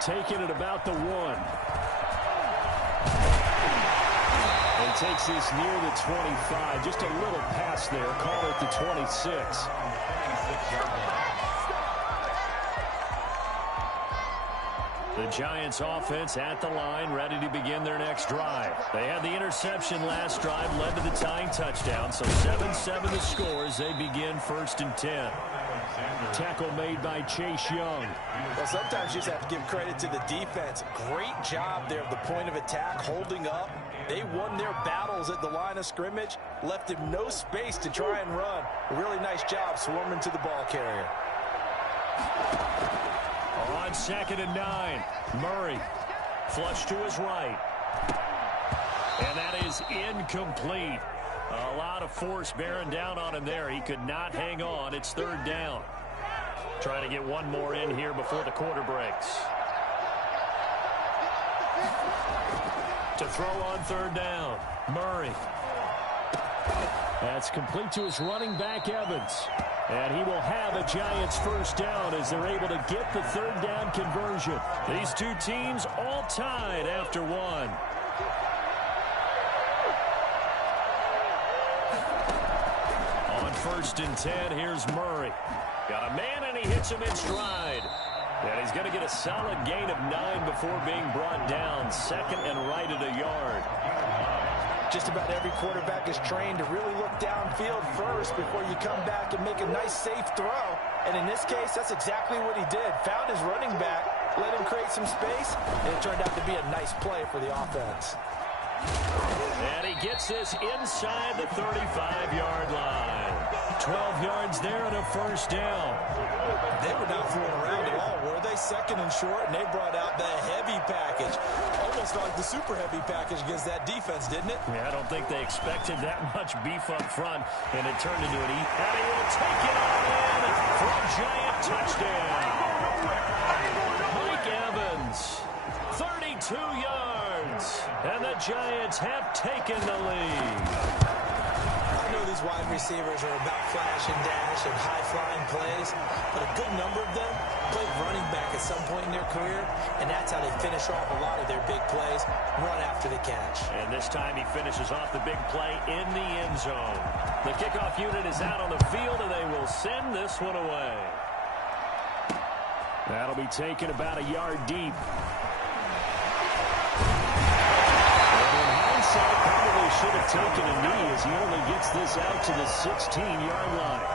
Taking it about the 1. And takes this near the 25. Just a little pass there. Call it the 26. The Giants offense at the line, ready to begin their next drive. They had the interception last drive, led to the tying touchdown. So 7-7 the score as they begin 1st and 10. Tackle made by Chase Young. Well, sometimes you just have to give credit to the defense. Great job there at the point of attack, holding up. They won their battles at the line of scrimmage, left him no space to try and run. A really nice job swarming to the ball carrier. On 2nd and 9, Murray flush to his right. And that is incomplete. A lot of force bearing down on him there. He could not hang on. It's 3rd down. Trying to get one more in here before the quarter breaks. To throw on 3rd down, Murray. That's complete to his running back, Evans. And he will have a Giants 1st down as they're able to get the 3rd down conversion. These two teams all tied after 1. On 1st and 10, here's Murray. Got a man, and he hits him in stride. And he's going to get a solid gain of 9 before being brought down. 2nd and right at a yard. Just about every quarterback is trained to really look downfield first before you come back and make a nice, safe throw. And in this case, that's exactly what he did. Found his running back, let him create some space, and it turned out to be a nice play for the offense. And he gets this inside the 35-yard line. 12 yards there and a 1st down. They were not fooling around at all, were they? 2nd and short, and they brought out the heavy package. Almost like the super heavy package against that defense, didn't it? Yeah, I don't think they expected that much beef up front, and it turned into an eat. And he will take it all in for a Giant touchdown. Mike Evans, 32 yards, and the Giants have taken the lead. I know these wide receivers are about flash and dash and high-flying plays, but a good number of them played running back at some point in their career, and that's how they finish off a lot of their big plays, run after the catch. And this time he finishes off the big play in the end zone. The kickoff unit is out on the field, and they will send this one away. That'll be taken about a yard deep. side probably should have taken a knee as he only gets this out to the 16-yard line.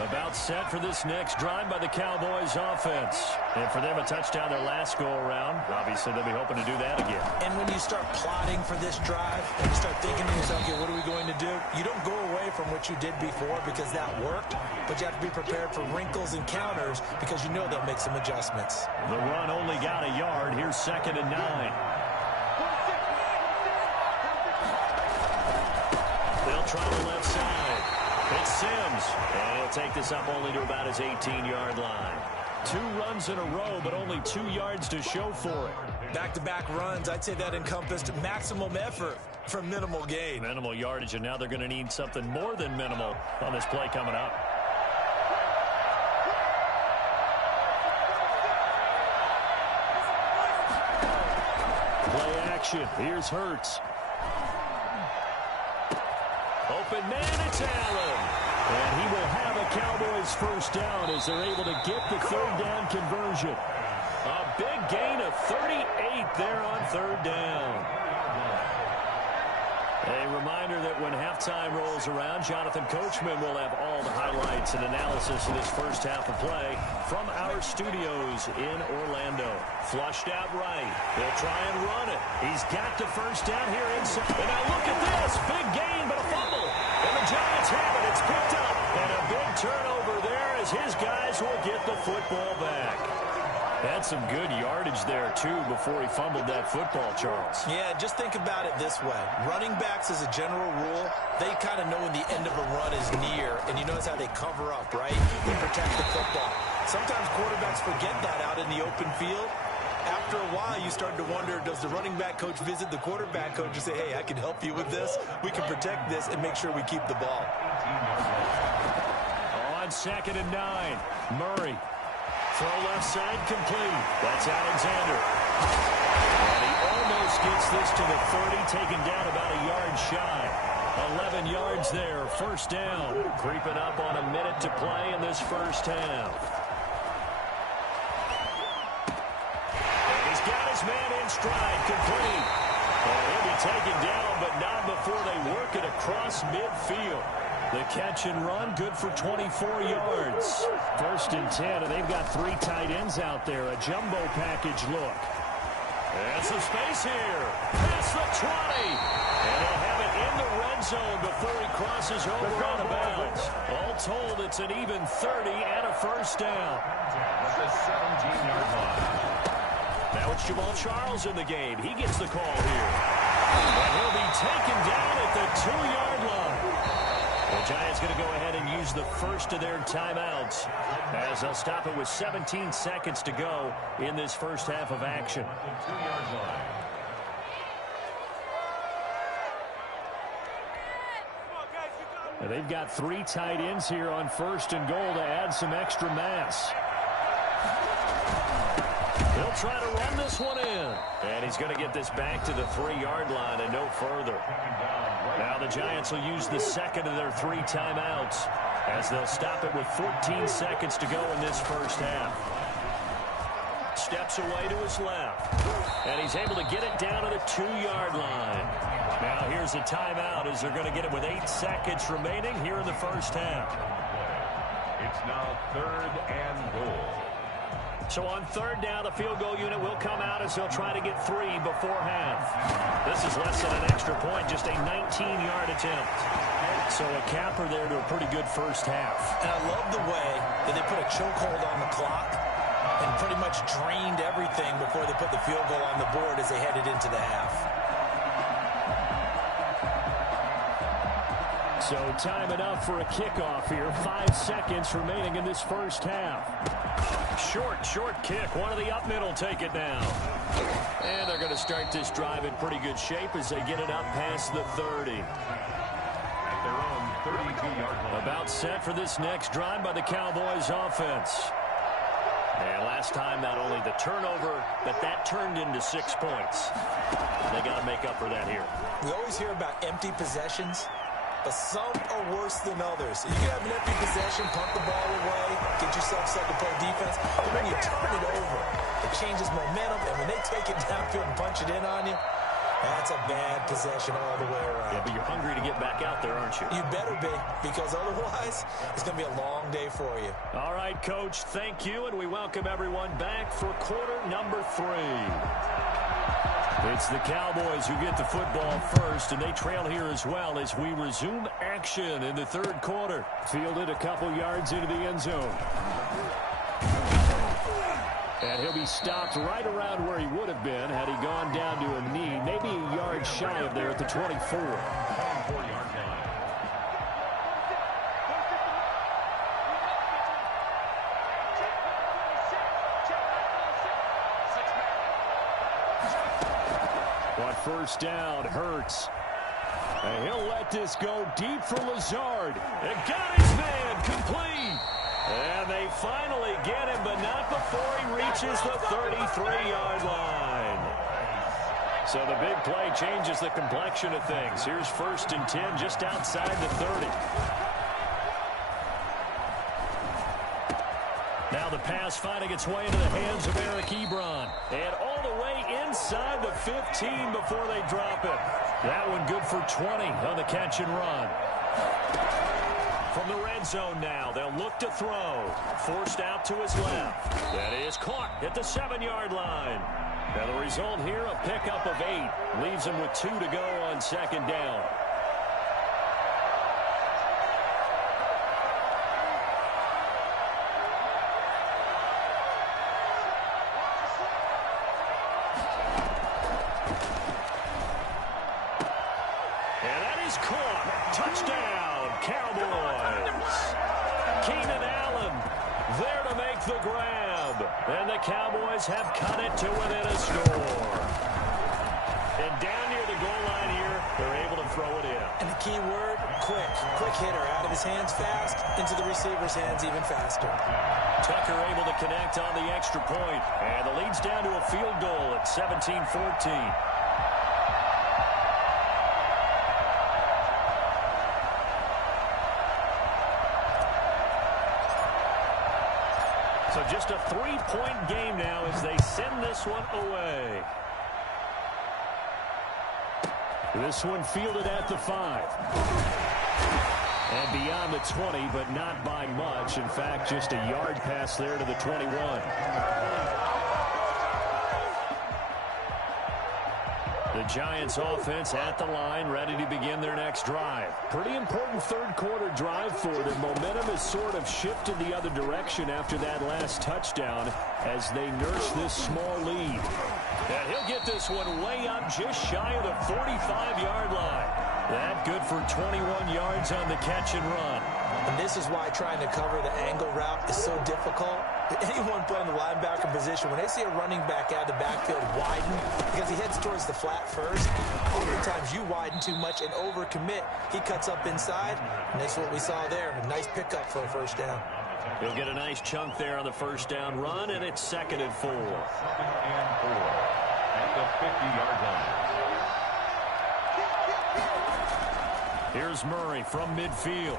About set for this next drive by the Cowboys offense. And for them, a touchdown their last go-around. Obviously, they'll be hoping to do that again. And when you start plotting for this drive, and you start thinking to yourself, okay, what are we going to do? You don't go away from what you did before because that worked, but you have to be prepared for wrinkles and counters because you know they'll make some adjustments. The run only got a yard. Here's 2nd and 9. They'll try the left side. It's Sims, and he'll take this up only to about his 18-yard line. 2 runs in a row, but only 2 yards to show for it. Back-to-back runs, I'd say that encompassed maximum effort for minimal gain. Minimal yardage, and now they're going to need something more than minimal on this play coming up. Play action. Here's Hurts. Open man, it's Allen. And he will have a Cowboys first down as they're able to get the 3rd down conversion. A big gain of 38 there on 3rd down. A reminder that when halftime rolls around, Jonathan Coachman will have all the highlights and analysis of this first half of play from our studios in Orlando. Flushed out right. They'll try and run it. He's got the first down here inside. And now look at this. Big gain, but a fumble. And the Giants have it. It's picked up. And a big turnover there as his guys will get the football back. Had some good yardage there, too, before he fumbled that football, Charles. Yeah, just think about it this way. Running backs, as a general rule, they kind of know when the end of a run is near, and you notice how they cover up, right? They protect the football. Sometimes quarterbacks forget that out in the open field. After a while, you start to wonder, does the running back coach visit the quarterback coach and say, hey, I can help you with this. We can protect this and make sure we keep the ball. On 2nd and 9, Murray. Throw left side complete. That's Alexander. And he almost gets this to the 30, taken down about a yard shy. 11 yards there, first down. Creeping up on a minute to play in this first half. And he's got his man in stride, complete. And he'll be taken down, but not before they work it across midfield. The catch and run, good for 24 yards. 1st and 10, and they've got 3 tight ends out there. A jumbo package look. And some space here. Past the 20. And he'll have it in the red zone before he crosses over out of bounds. All told, it's an even 30 and a first down. At the 17-yard line. Now it's Jamal Charles in the game. He gets the call here. And he'll be taken down at the 2-yard line. The Giants going to go ahead and use the first of their timeouts as they'll stop it with 17 seconds to go in this first half of action. And they've got 3 tight ends here on 1st and goal to add some extra mass. They'll try to run this one in. And he's going to get this back to the 3-yard line and no further. Now the Giants will use the 2nd of their 3 timeouts as they'll stop it with 14 seconds to go in this first half. Steps away to his left. And he's able to get it down to the 2-yard line. Now here's a timeout as they're going to get it with 8 seconds remaining here in the first half. It's now 3rd and goal. So on 3rd down, the field goal unit will come out as they'll try to get 3 before half. This is less than an extra point, just a 19-yard attempt. So a capper there to a pretty good first half. And I love the way that they put a chokehold on the clock and pretty much drained everything before they put the field goal on the board as they headed into the half. So time enough for a kickoff here. 5 seconds remaining in this first half. Short kick. One of the up mid will take it now. And they're going to start this drive in pretty good shape as they get it up past the 30. At their own 32-yard line. About set for this next drive by the Cowboys offense. And last time, not only the turnover, but that turned into 6 points. They got to make up for that here. We always hear about empty possessions, but some are worse than others. You can have an empty possession, pump the ball away, get yourself set to play defense, but when you turn it over, it changes momentum, and when they take it downfield and punch it in on you, That's a bad possession all the way around. Yeah, but you're hungry to get back out there, aren't you? You better be, because otherwise it's going to be a long day for you. All right, Coach, thank you, and we welcome everyone back for quarter number 3. It's the Cowboys who get the football first, and they trail here as well as we resume action in the third quarter. Fielded a couple yards into the end zone. And he'll be stopped right around where he would have been had he gone down to a knee, maybe a yard shy of there at the 24. 24-yard line. On first down, Hurts. And he'll let this go deep for Lazard. And got his man complete. And they finally get him, but not before he reaches the 33-yard line. So the big play changes the complexion of things. Here's 1st and 10 just outside the 30. Now the pass finding its way into the hands of Eric Ebron. And all the way inside the 15 before they drop it. That one good for 20 on the catch and run. From the red zone now, they'll look to throw. Forced out to his left. That is caught at the 7-yard line. Now the result here, a pickup of 8. Leaves him with 2 to go on 2nd down. And that is caught. Touchdown, Cowboys. Keenan Allen there to make the grab. And the Cowboys have cut it to within a score. And down near the goal line here, they're able to throw it in. And the key word, quick. Quick hitter. Out of his hands fast, into the receiver's hands even faster. Tucker able to connect on the extra point. And the lead's down to a field goal at 17-14. So just a 3-point game now as they send this one away. This one fielded at the 5. And beyond the 20, but not by much. In fact, just a yard pass there to the 21. The Giants offense at the line, ready to begin their next drive. Pretty important third quarter drive for them. Momentum has sort of shifted the other direction after that last touchdown as they nurse this small lead. And he'll get this one way up just shy of the 45-yard line. That good for 21 yards on the catch and run. And this is why trying to cover the angle route is so difficult. Anyone playing the linebacker position, when they see a running back out of the backfield widen, because he heads towards the flat first, oftentimes you widen too much and overcommit. He cuts up inside, and that's what we saw there. A nice pickup for a first down. He'll get a nice chunk there on the first down run, and it's 2nd and 4. 2nd and 4 at the 50-yard line. Here's Murray from midfield.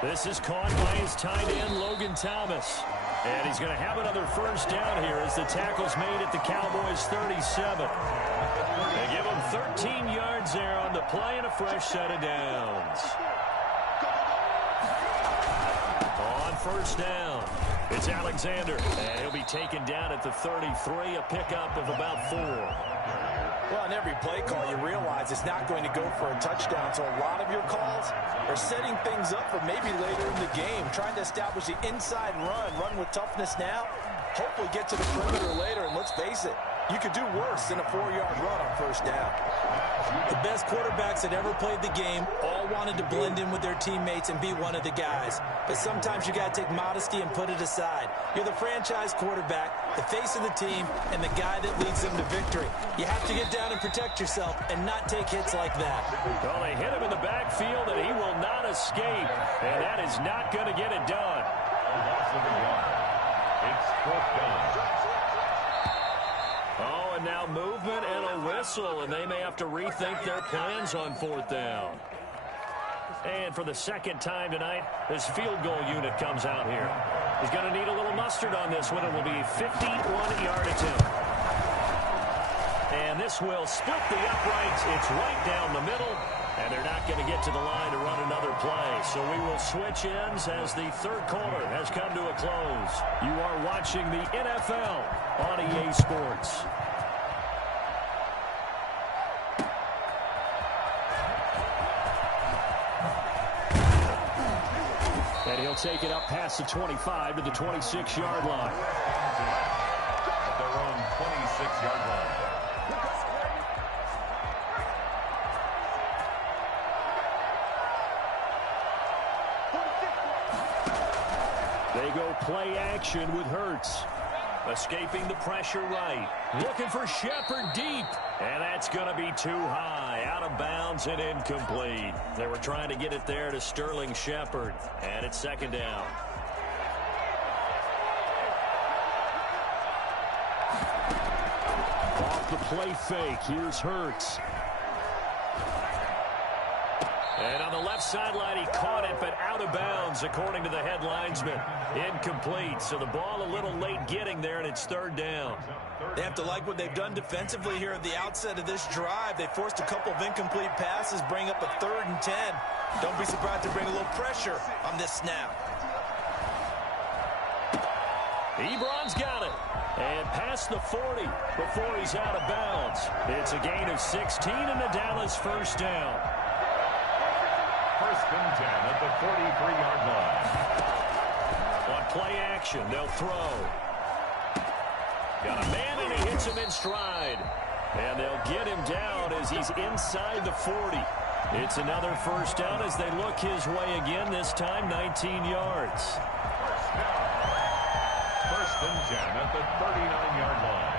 This is caught by his tight end, Logan Thomas. And he's going to have another first down here as the tackle's made at the Cowboys' 37. They give him 13 yards there on the play and a fresh set of downs. On first down, it's Alexander. And he'll be taken down at the 33, a pickup of about 4. Well, in every play call, you realize it's not going to go for a touchdown. So a lot of your calls are setting things up for maybe later in the game, trying to establish the inside run with toughness now, hopefully get to the perimeter later. And let's face it, you could do worse than a 4-yard run on first down. The best quarterbacks that ever played the game all wanted to blend in with their teammates and be one of the guys. But sometimes you got to take modesty and put it aside. You're the franchise quarterback, the face of the team, and the guy that leads them to victory. You have to get down and protect yourself and not take hits like that. Well, they hit him in the backfield, and he will not escape. And that is not going to get it done. A loss of a yard. It's 4th down. Oh, and now movement and a whistle, and they may have to rethink their plans on 4th down. And for the second time tonight, this field goal unit comes out here. He's going to need a little mustard on this one. It will be a 51-yard attempt. And And this will split the uprights. It's right down the middle. And they're not going to get to the line to run another play. So we will switch ends as the third quarter has come to a close. You are watching the NFL on EA Sports. And he'll take it up past the 25 to the 26-yard line. At their own 26-yard line. They go play action with Hurts. Escaping the pressure right. Looking for Shepard deep. And that's going to be too high. Out of bounds and incomplete. They were trying to get it there to Sterling Shepard. And it's second down. Off the play fake. Here's Hurts. And on the left sideline, he caught it, but out of bounds, according to the head linesman. Incomplete, so the ball a little late getting there, and it's third down. They have to like what they've done defensively here at the outset of this drive. They forced a couple of incomplete passes, bring up a 3rd and 10. Don't be surprised to bring a little pressure on this snap. Ebron's got it. And past the 40 before he's out of bounds. It's a gain of 16 and the Dallas first down. First and 10 at the 43-yard line. On play action, they'll throw. Got a man, and he hits him in stride. And they'll get him down as he's inside the 40. It's another first down as they look his way again, this time 19 yards. First and 10 at the 39-yard line.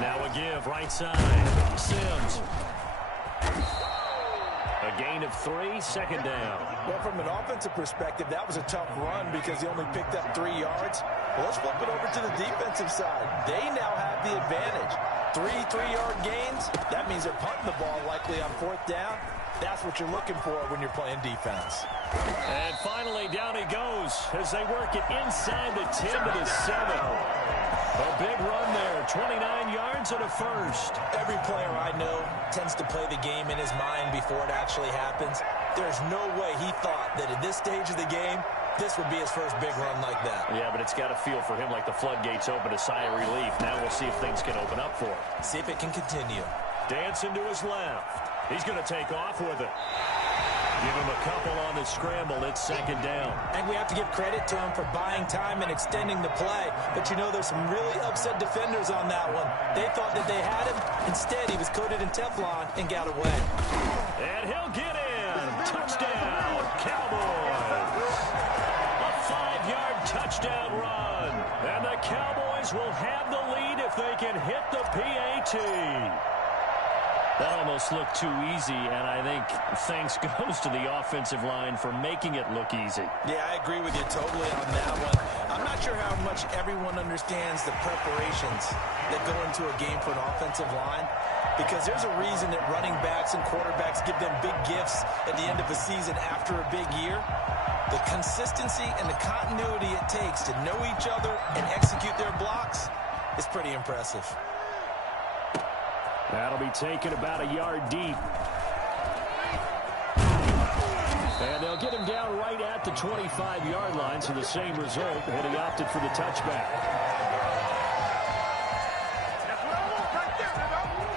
Now a give, right side. Sims. A gain of 3, second down. Well, from an offensive perspective, that was a tough run because he only picked up 3 yards. Well, let's flip it over to the defensive side. They now have the advantage. 3-3-yard gains, that means they're punting the ball likely on 4th down. That's what you're looking for when you're playing defense. And finally, down he goes as they work it inside the 10 to the 7. A big run there, 29 yards and a first. Every player I know tends to play the game in his mind before it actually happens. There's no way he thought that at this stage of the game, this would be his first big run like that. Yeah, but it's got to feel for him like the floodgates open, a sigh of relief. Now we'll see if things can open up for him. See if it can continue. Dancing to his left. He's going to take off with it. Give him a couple on the scramble. It's second down. And we have to give credit to him for buying time and extending the play. But, you know, there's some really upset defenders on that one. They thought that they had him. Instead, he was coated in Teflon and got away. And he'll get in. Touchdown, Cowboys. A 5-yard touchdown run. And the Cowboys will have the lead if they can hit the PAT. That almost looked too easy, and I think thanks goes to the offensive line for making it look easy. Yeah, I agree with you totally on that one. I'm not sure how much everyone understands the preparations that go into a game for an offensive line, because there's a reason that running backs and quarterbacks give them big gifts at the end of a season after a big year. The consistency and the continuity it takes to know each other and execute their blocks is pretty impressive. That'll be taken about a yard deep. And they'll get him down right at the 25-yard line, so the same result, and he opted for the touchback.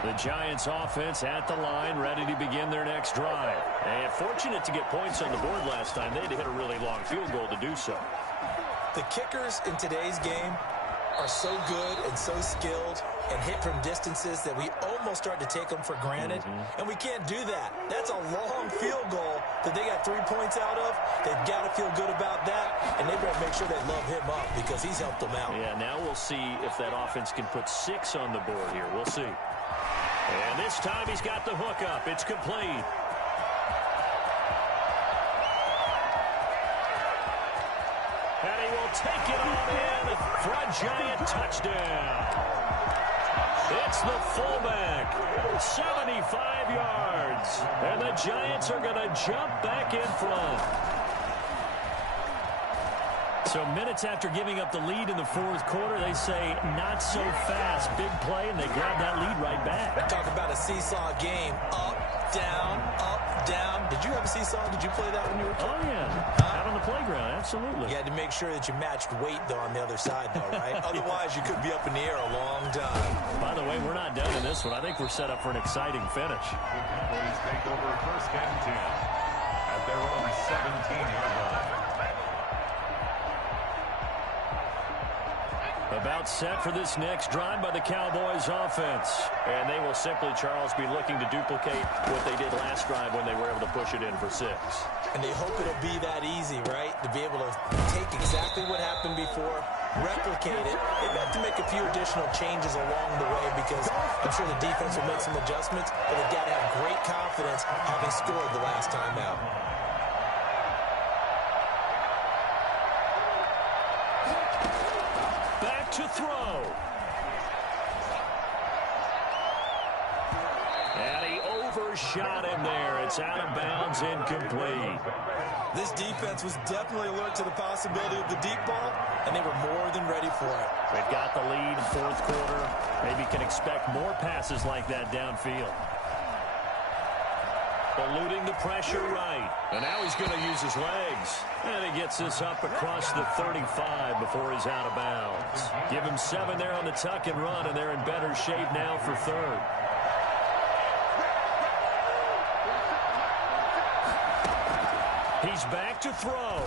The Giants offense at the line, ready to begin their next drive. And fortunate to get points on the board last time. They had to hit a really long field goal to do so. The kickers in today's game are so good and so skilled and hit from distances that we almost start to take them for granted. And we can't do that. That's a long field goal that they got 3 points out of. They've got to feel good about that, and they better make sure they love him up because he's helped them out. Yeah, now we'll see if that offense can put 6 on the board here. We'll see. And this time he's got the hook up. It's complete. And he will take it on in for a Giant touchdown. It's the fullback, 75 yards. And the Giants are going to jump back in front. So minutes after giving up the lead in the fourth quarter, they say not so fast. Big play, and they grab that lead right back. Talk about a seesaw game. Up, down, up, down. Did you have a seesaw? Did you play that when you were a kid? Oh, yeah. Out on the playground, absolutely. You had to make sure that you matched weight, though, on the other side, though, right? Otherwise, you could be up in the air a long time. By the way, we're not done in this one. I think we're set up for an exciting finish. The Cowboys take over first and 10 at their own 17-yard line. About set for this next drive by the Cowboys offense. And they will simply, Charles, be looking to duplicate what they did last drive when they were able to push it in for 6. And they hope it'll be that easy, right? To be able to take exactly what happened before, replicate it. They've got to make a few additional changes along the way because I'm sure the defense will make some adjustments, but they've got to have great confidence having scored the last time out. To throw. And he overshot him there. It's out of bounds, incomplete. This defense was definitely alert to the possibility of the deep ball, and they were more than ready for it. They've got the lead in fourth quarter. Maybe can expect more passes like that downfield. Eluding the pressure right. And now he's going to use his legs. And he gets this up across the 35 before he's out of bounds. Give him 7 there on the tuck and run, and they're in better shape now for third. He's back to throw.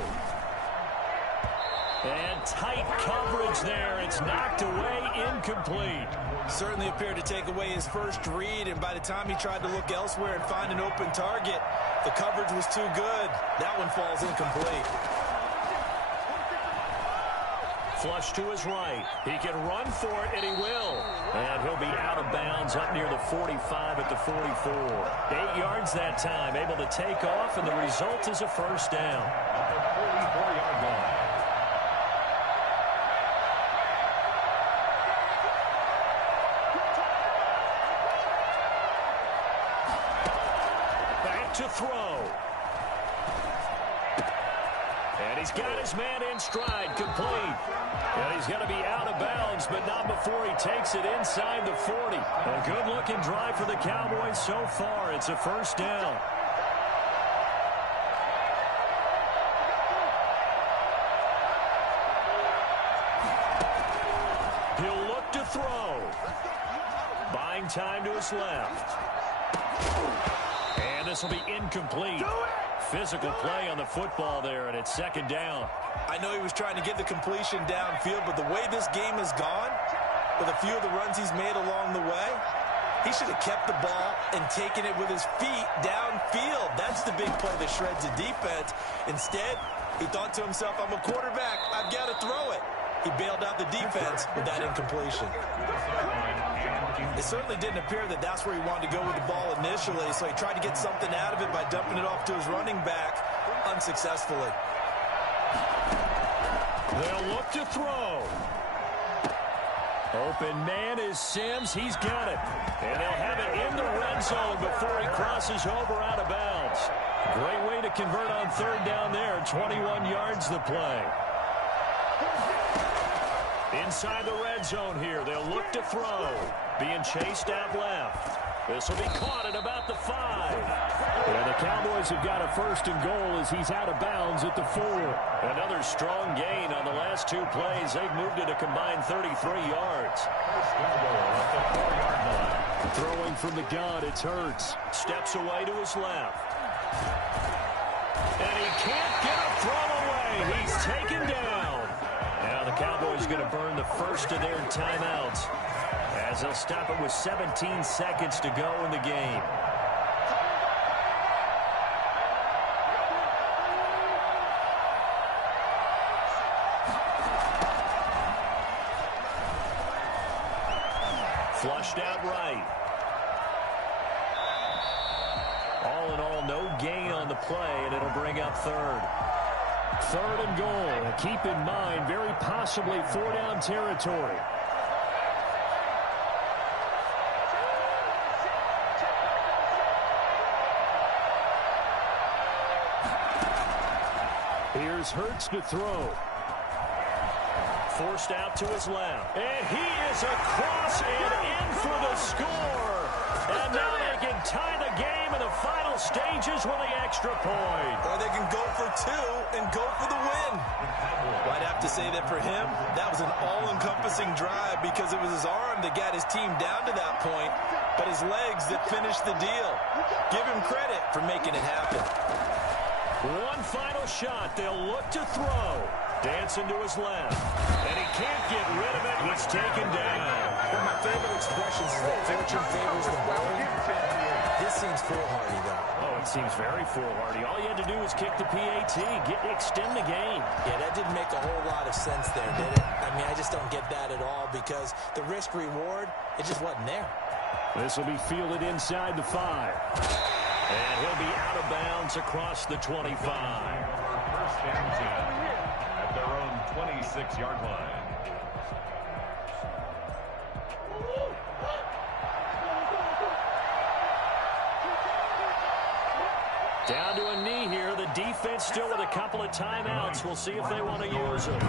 And tight coverage there. It's knocked away, incomplete. Certainly appeared to take away his first read, and by the time he tried to look elsewhere and find an open target, the coverage was too good. That one falls incomplete. Flush to his right. He can run for it, and he will. And he'll be out of bounds up near the 45 at the 44. 8 yards that time, able to take off, and the result is a first down. At the 44-yard line. To throw. And he's got his man in stride, complete. And he's going to be out of bounds, but not before he takes it inside the 40. A good-looking drive for the Cowboys so far. It's a first down. He'll look to throw. Buying time to his left. And this will be incomplete. Physical play on the football there, and it's second down. I know he was trying to get the completion downfield, but the way this game has gone, with a few of the runs he's made along the way, he should have kept the ball and taken it with his feet downfield. That's the big play that shreds the defense. Instead, he thought to himself, I'm a quarterback. I've got to throw it. He bailed out the defense with that incompletion. It certainly didn't appear that that's where he wanted to go with the ball initially, so he tried to get something out of it by dumping it off to his running back unsuccessfully. They'll look to throw. Open man is Sims. He's got it. And they'll have it in the red zone before he crosses over out of bounds. Great way to convert on third down there. 21 yards the play. Inside the red zone here. They'll look to throw. Being chased out left. This will be caught at about the 5. And the Cowboys have got a first and goal as he's out of bounds at the 4. Another strong gain on the last 2 plays. They've moved it a combined 33 yards. Throwing from the gun, it's Hurts. Steps away to his left. And he can't get a throw away. He's taken down. Now the Cowboys going to burn the first of their timeouts, as they'll stop it with 17 seconds to go in the game. Flushed out right. All in all, no gain on the play, and it'll bring up third. Third and goal. And keep in mind, very possibly 4-down territory. Here's Hurts to throw. forced out to his left. And he is across and in for the score. And now they can tie the game in the final stages with the extra point. Or they can go for two and go for the win. Well, I'd have to say that for him, that was an all-encompassing drive because it was his arm that got his team down to that point, but his legs that finished the deal. Give him credit for making it happen. One final shot. They'll look to throw. Dancing to his left. And he can't get rid of it. It's taken down. One of my favorite expressions is that fortune favors the bold. This seems foolhardy, though. Oh, it seems very foolhardy. All you had to do was kick the PAT, extend the game. Yeah, that didn't make a whole lot of sense there, did it? I mean, I just don't get that at all because the risk-reward, it just wasn't there. This will be fielded inside the 5. And he'll be out of bounds across the 25. First and 10 at their own 26-yard line. Down to a knee here. The defense still with a couple of timeouts. We'll see if they want to use them.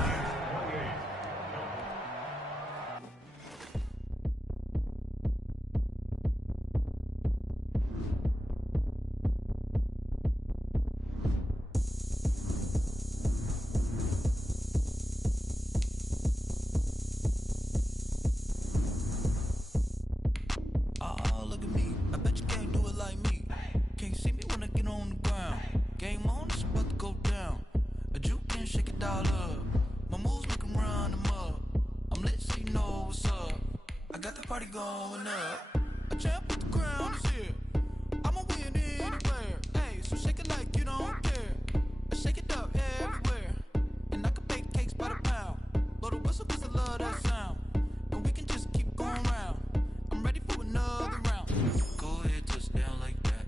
Go ahead, touchdown like that.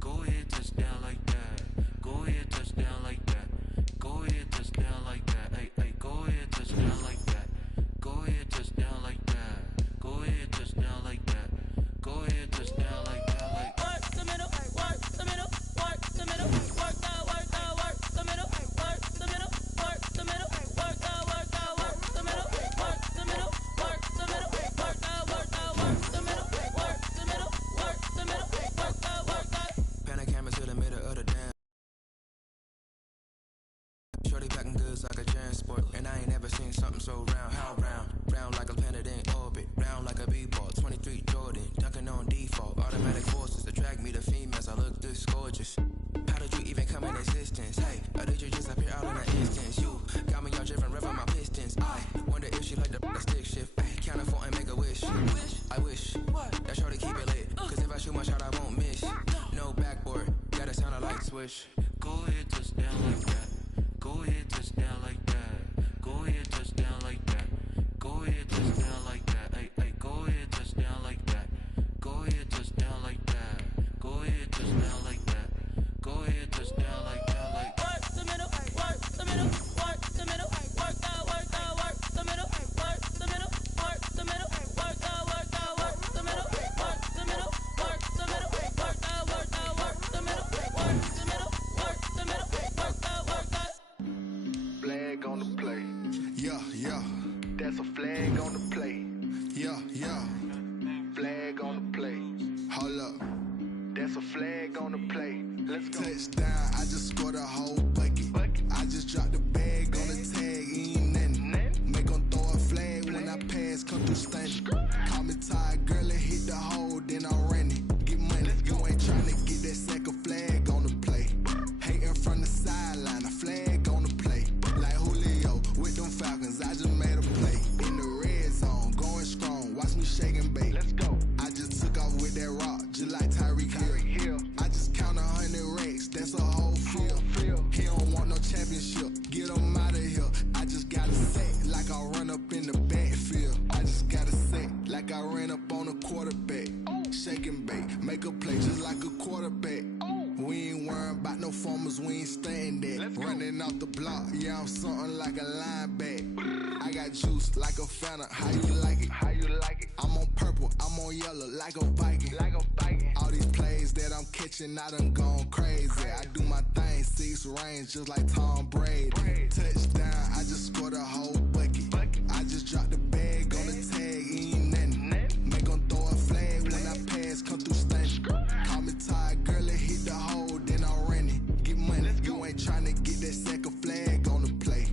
Go ahead, touchdown like that. Go ahead, touchdown like that. Go ahead, touchdown like that. Hey, hey, go ahead, touchdown like that. Go ahead, touchdown like that. Go ahead, touchdown like that. Go ahead, touchdown like that. Like work the middle, work the middle, work the middle, work that, work that, work the middle, work the middle, work the middle, work that, work that, work the middle, work the middle, work the middle, work that, work that, work the middle, work the middle, work the middle, work that, work that. Flag on the play. Yeah, yeah. That's a flag on the play. Yeah, yeah. Flag on the play. Hold up. That's a flag on the play. Let's go. Touchdown, I just scored a whole bucket. I just dropped the bag on the tag, ain't nothing. Make 'em throw a flag when I pass, come through stunning. Call me tired, girl, and hit the hole, then I'm running. Get money, you ain't tryna get that second flag on the play. Hating from the sideline, a flag on the play. Like Julio with them Falcons, I just made a play. In the red zone, going strong, watch me shake and bake. Let's go. I just took off with that rock, just like Tyreek Hill. I just count 100 racks, that's a whole field. He don't want no championship, get him out of here. I just gotta say, like I run up in the backfield. I just gotta say, like I ran up on a quarterback. Shake and bake, make a play just like a quarterback. We ain't worrying about no formers, we ain't staying there. Running off the block, yeah, I'm something like a lineback. I got juice like a Fanta, how you like it? How you like it? I'm on purple, I'm on yellow, like a Viking. Like a Viking. All these plays that I'm catching, I done gone crazy. I do my thing, 6 range, just like Tom Brady. Touchdown, I just scored a whole bucket. ain't trying to get that second flag on the play.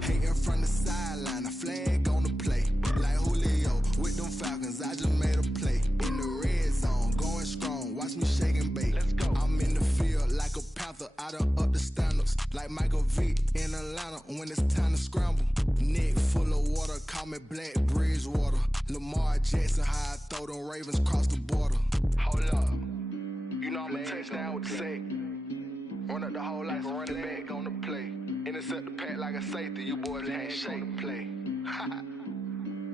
Hating from the sideline, a flag on the play. Like Julio with them Falcons, I just made a play. In the red zone, going strong, watch me shake and bake. Let's go. I'm in the field like a Panther, I done up the stand-ups. Like Michael Vick in Atlanta when it's time to scramble. Neck full of water, call me Black Bridgewater. Lamar Jackson, how I throw them Ravens across the border. Hold up, you know I'm a touchdown with the sack. Run up the hole like a running back on the play. Intercept the pack like a safety, you boys can't shake the play.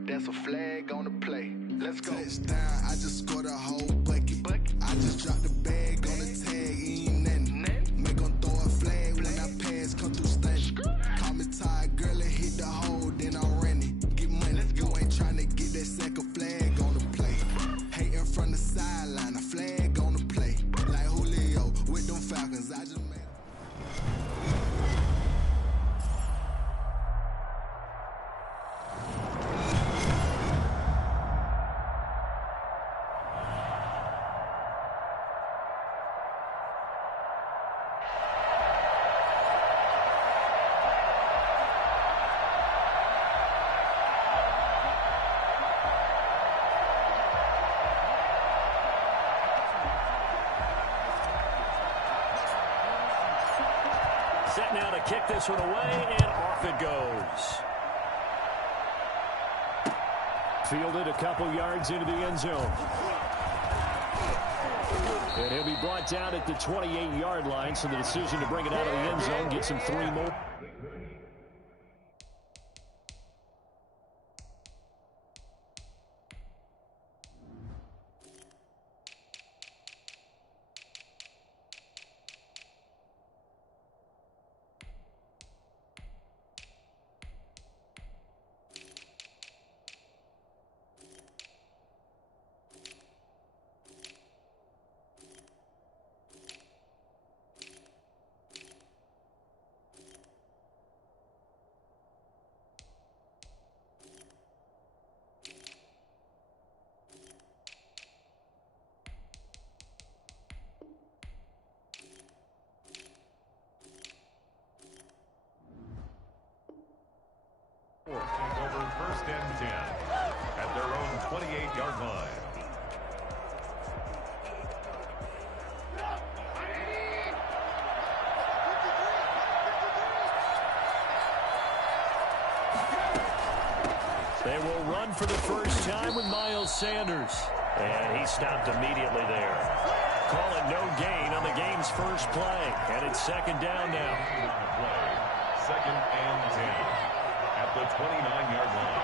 That's a flag on the play. Let's go. Touchdown, I just scored a whole bucket. I just dropped the bag on the tag, ain't nothing. Make them throw a flag when I pass, come through stunning. Call me tired, girl, and hit the hole, then I'm running. Get money, you ain't trying to get that second flag on the play. Hating from the sideline, a flag on the play. Like Julio with them Falcons, I just made. Set now to kick this one away, and off it goes. Fielded a couple yards into the end zone. And he'll be brought down at the 28-yard line, so the decision to bring it out of the end zone gets him 3 more. Over 1st and 10 at their own 28-yard line. They will run for the first time with Miles Sanders. And he stopped immediately there. Call it no gain on the game's first play. And it's 2nd down now. 2nd and 10 at the 29-yard line.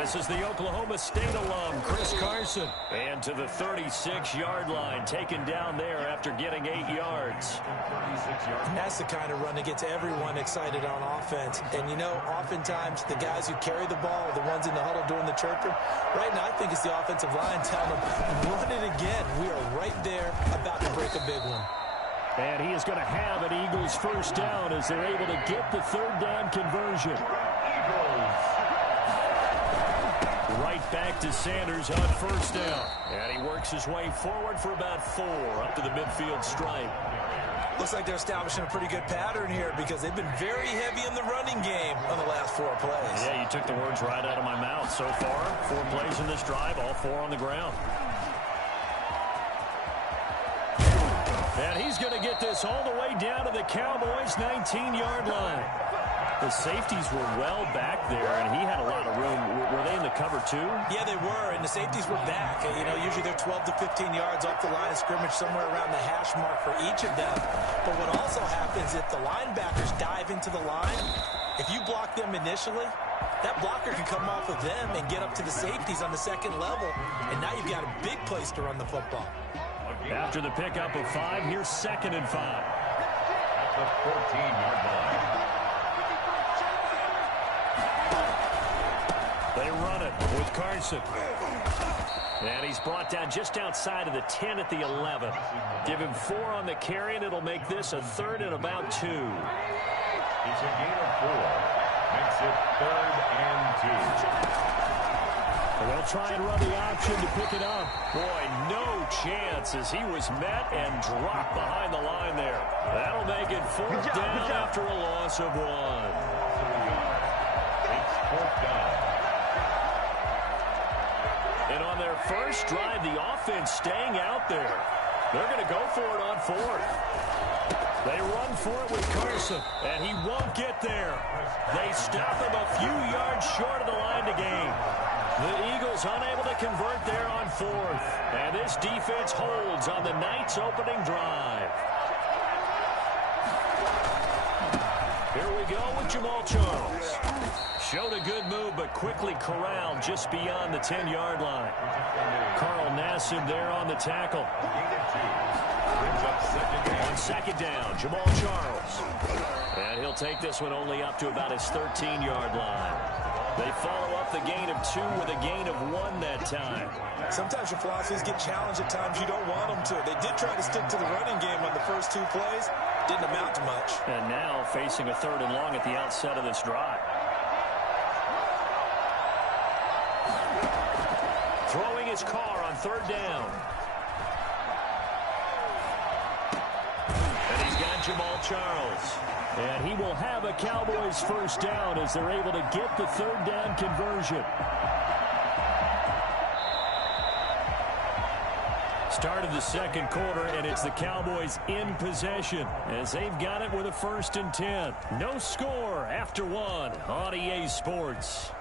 This is the Oklahoma State alum, Chris Carson. And to the 36-yard line, taken down there after getting 8 yards. And that's the kind of run that gets everyone excited on offense. And, you know, oftentimes the guys who carry the ball are the ones in the huddle doing the chirping. Right now, I think it's the offensive line telling them, run it again. We are right there about to break a big one. And he is going to have an Eagles first down as they're able to get the 3rd down conversion. Right back to Sanders on 1st down. And he works his way forward for about 4 up to the midfield stripe. Looks like they're establishing a pretty good pattern here because they've been very heavy in the running game on the last 4 plays. Yeah, you took the words right out of my mouth. So far, 4 plays in this drive, all 4 on the ground. And he's going to get this all the way down to the Cowboys' 19-yard line. The safeties were well back there, and he had a lot of room. Were they in the cover, too? Yeah, they were, and the safeties were back. You know, usually they're 12 to 15 yards off the line of scrimmage, somewhere around the hash mark for each of them. But what also happens if the linebackers dive into the line, if you block them initially, that blocker can come off of them and get up to the safeties on the 2nd level, and now you've got a big place to run the football. After the pickup of 5, here's 2nd and 5. At the 14-yard line. They run it with Carson. And he's brought down just outside of the 10 at the 11. Give him 4 on the carry, and it'll make this a 3rd and about 2. It's a gain of 4. Makes it 3rd and 2. And they'll try and run the option to pick it up. Boy, no chance as he was met and dropped behind the line there. That'll make it fourth down after a loss of 1. It's fourth down. And on their first drive, the offense staying out there. They're going to go for it on 4th. They run for it with Carson, and he won't get there. They stop him a few yards short of the line to gain. The Eagles unable to convert there on 4th. And this defense holds on the night's opening drive. Here we go with Jamal Charles. Showed a good move, but quickly corralled just beyond the 10-yard line. Carl Nassib there on the tackle. On second down, Jamal Charles. And he'll take this one only up to about his 13-yard line. They follow up the gain of 2 with a gain of 1 that time. Sometimes your philosophies get challenged at times you don't want them to. They did try to stick to the running game on the first 2 plays. Didn't amount to much. And now facing a 3rd and long at the outset of this drive. Throwing his car on 3rd down. And he's got Jamal Charles. And he will have a Cowboys first down as they're able to get the 3rd down conversion. Start of the second quarter, and it's the Cowboys in possession as they've got it with a 1st and 10. No score after 1 on EA Sports.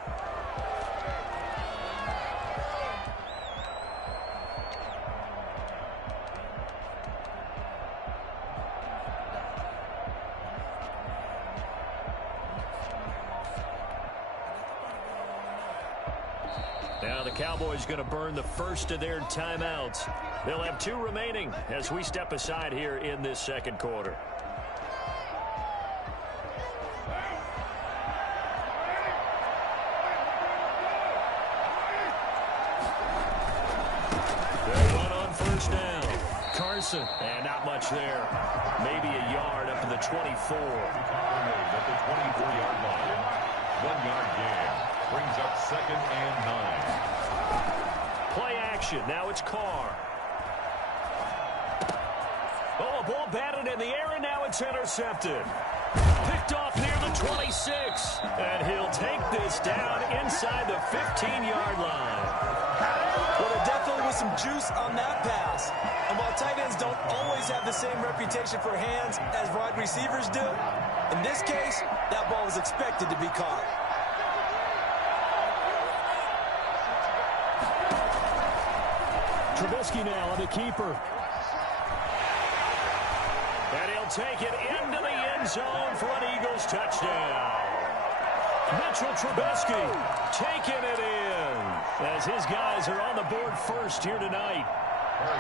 Now the Cowboys going to burn the first of their timeouts. They'll have 2 remaining as we step aside here in this second quarter. They run on 1st down. Carson, and not much there. Maybe a yard up to the 24. At the 24-yard line. 1-yard gain. Brings up 2nd and 9. Play action. Now it's Carr. Oh, a ball batted in the air, and now it's intercepted. Picked off near the 26. And he'll take this down inside the 15-yard line. Well, there definitely was some juice on that pass. And while tight ends don't always have the same reputation for hands as wide receivers do, in this case, that ball was expected to be caught. Trubisky now on the keeper. And he'll take it into the end zone for an Eagles touchdown. Mitchell Trubisky taking it in as his guys are on the board first here tonight.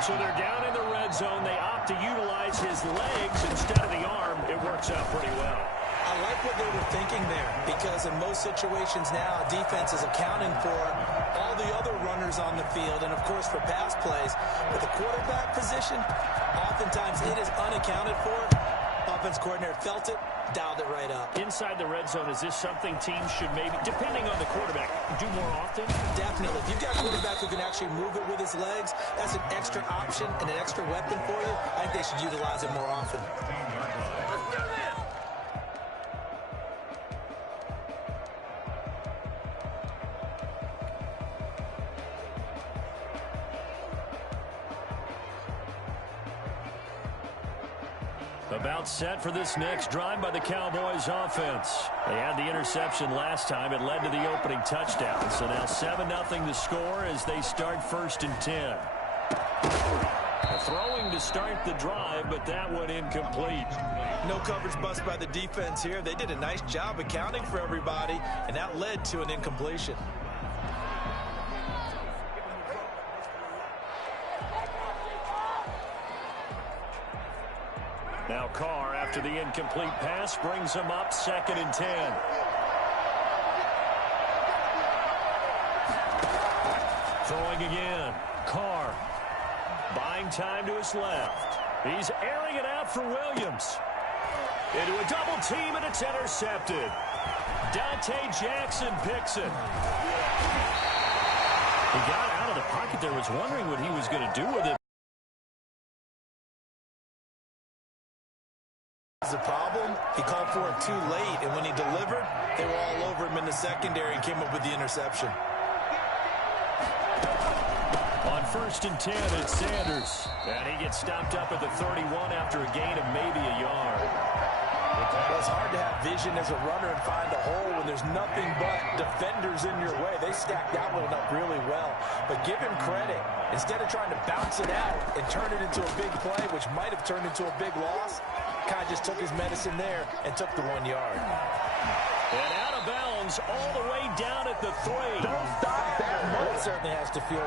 So they're down in the red zone. They opt to utilize his legs instead of the arm. It works out pretty well. I like what they were thinking there because in most situations now, defense is accounting for all the other runners on the field and, of course, for pass plays. But the quarterback position, oftentimes it is unaccounted for. Offense coordinator felt it, dialed it right up. Inside the red zone, is this something teams should maybe, depending on the quarterback, do more often? Definitely. If you've got a quarterback who can actually move it with his legs, that's an extra option and an extra weapon for you. I think they should utilize it more often. About set for this next drive by the Cowboys offense. They had the interception last time. It led to the opening touchdown. So now 7-0 the score as they start 1st and 10. Throwing to start the drive, but that one incomplete. No coverage bust by the defense here. They did a nice job accounting for everybody, and that led to an incompletion. Now Carr, after the incomplete pass, brings him up 2nd and 10. Throwing again. Carr buying time to his left. He's airing it out for Williams. Into a double team, and it's intercepted. Dante Jackson picks it. He got out of the pocket there, was wondering what he was going to do with it. The problem, he called for it too late, and when he delivered, they were all over him in the secondary and came up with the interception. On 1st and 10, it's Sanders. And he gets stopped up at the 31 after a gain of maybe a yard. Well, it's hard to have vision as a runner and find a hole when there's nothing but defenders in your way. They stacked that one up really well. But give him credit. Instead of trying to bounce it out and turn it into a big play, which might have turned into a big loss, kind of just took his medicine there and took the 1 yard. And out of bounds all the way down at the 3. Don't stop that. It certainly has to feel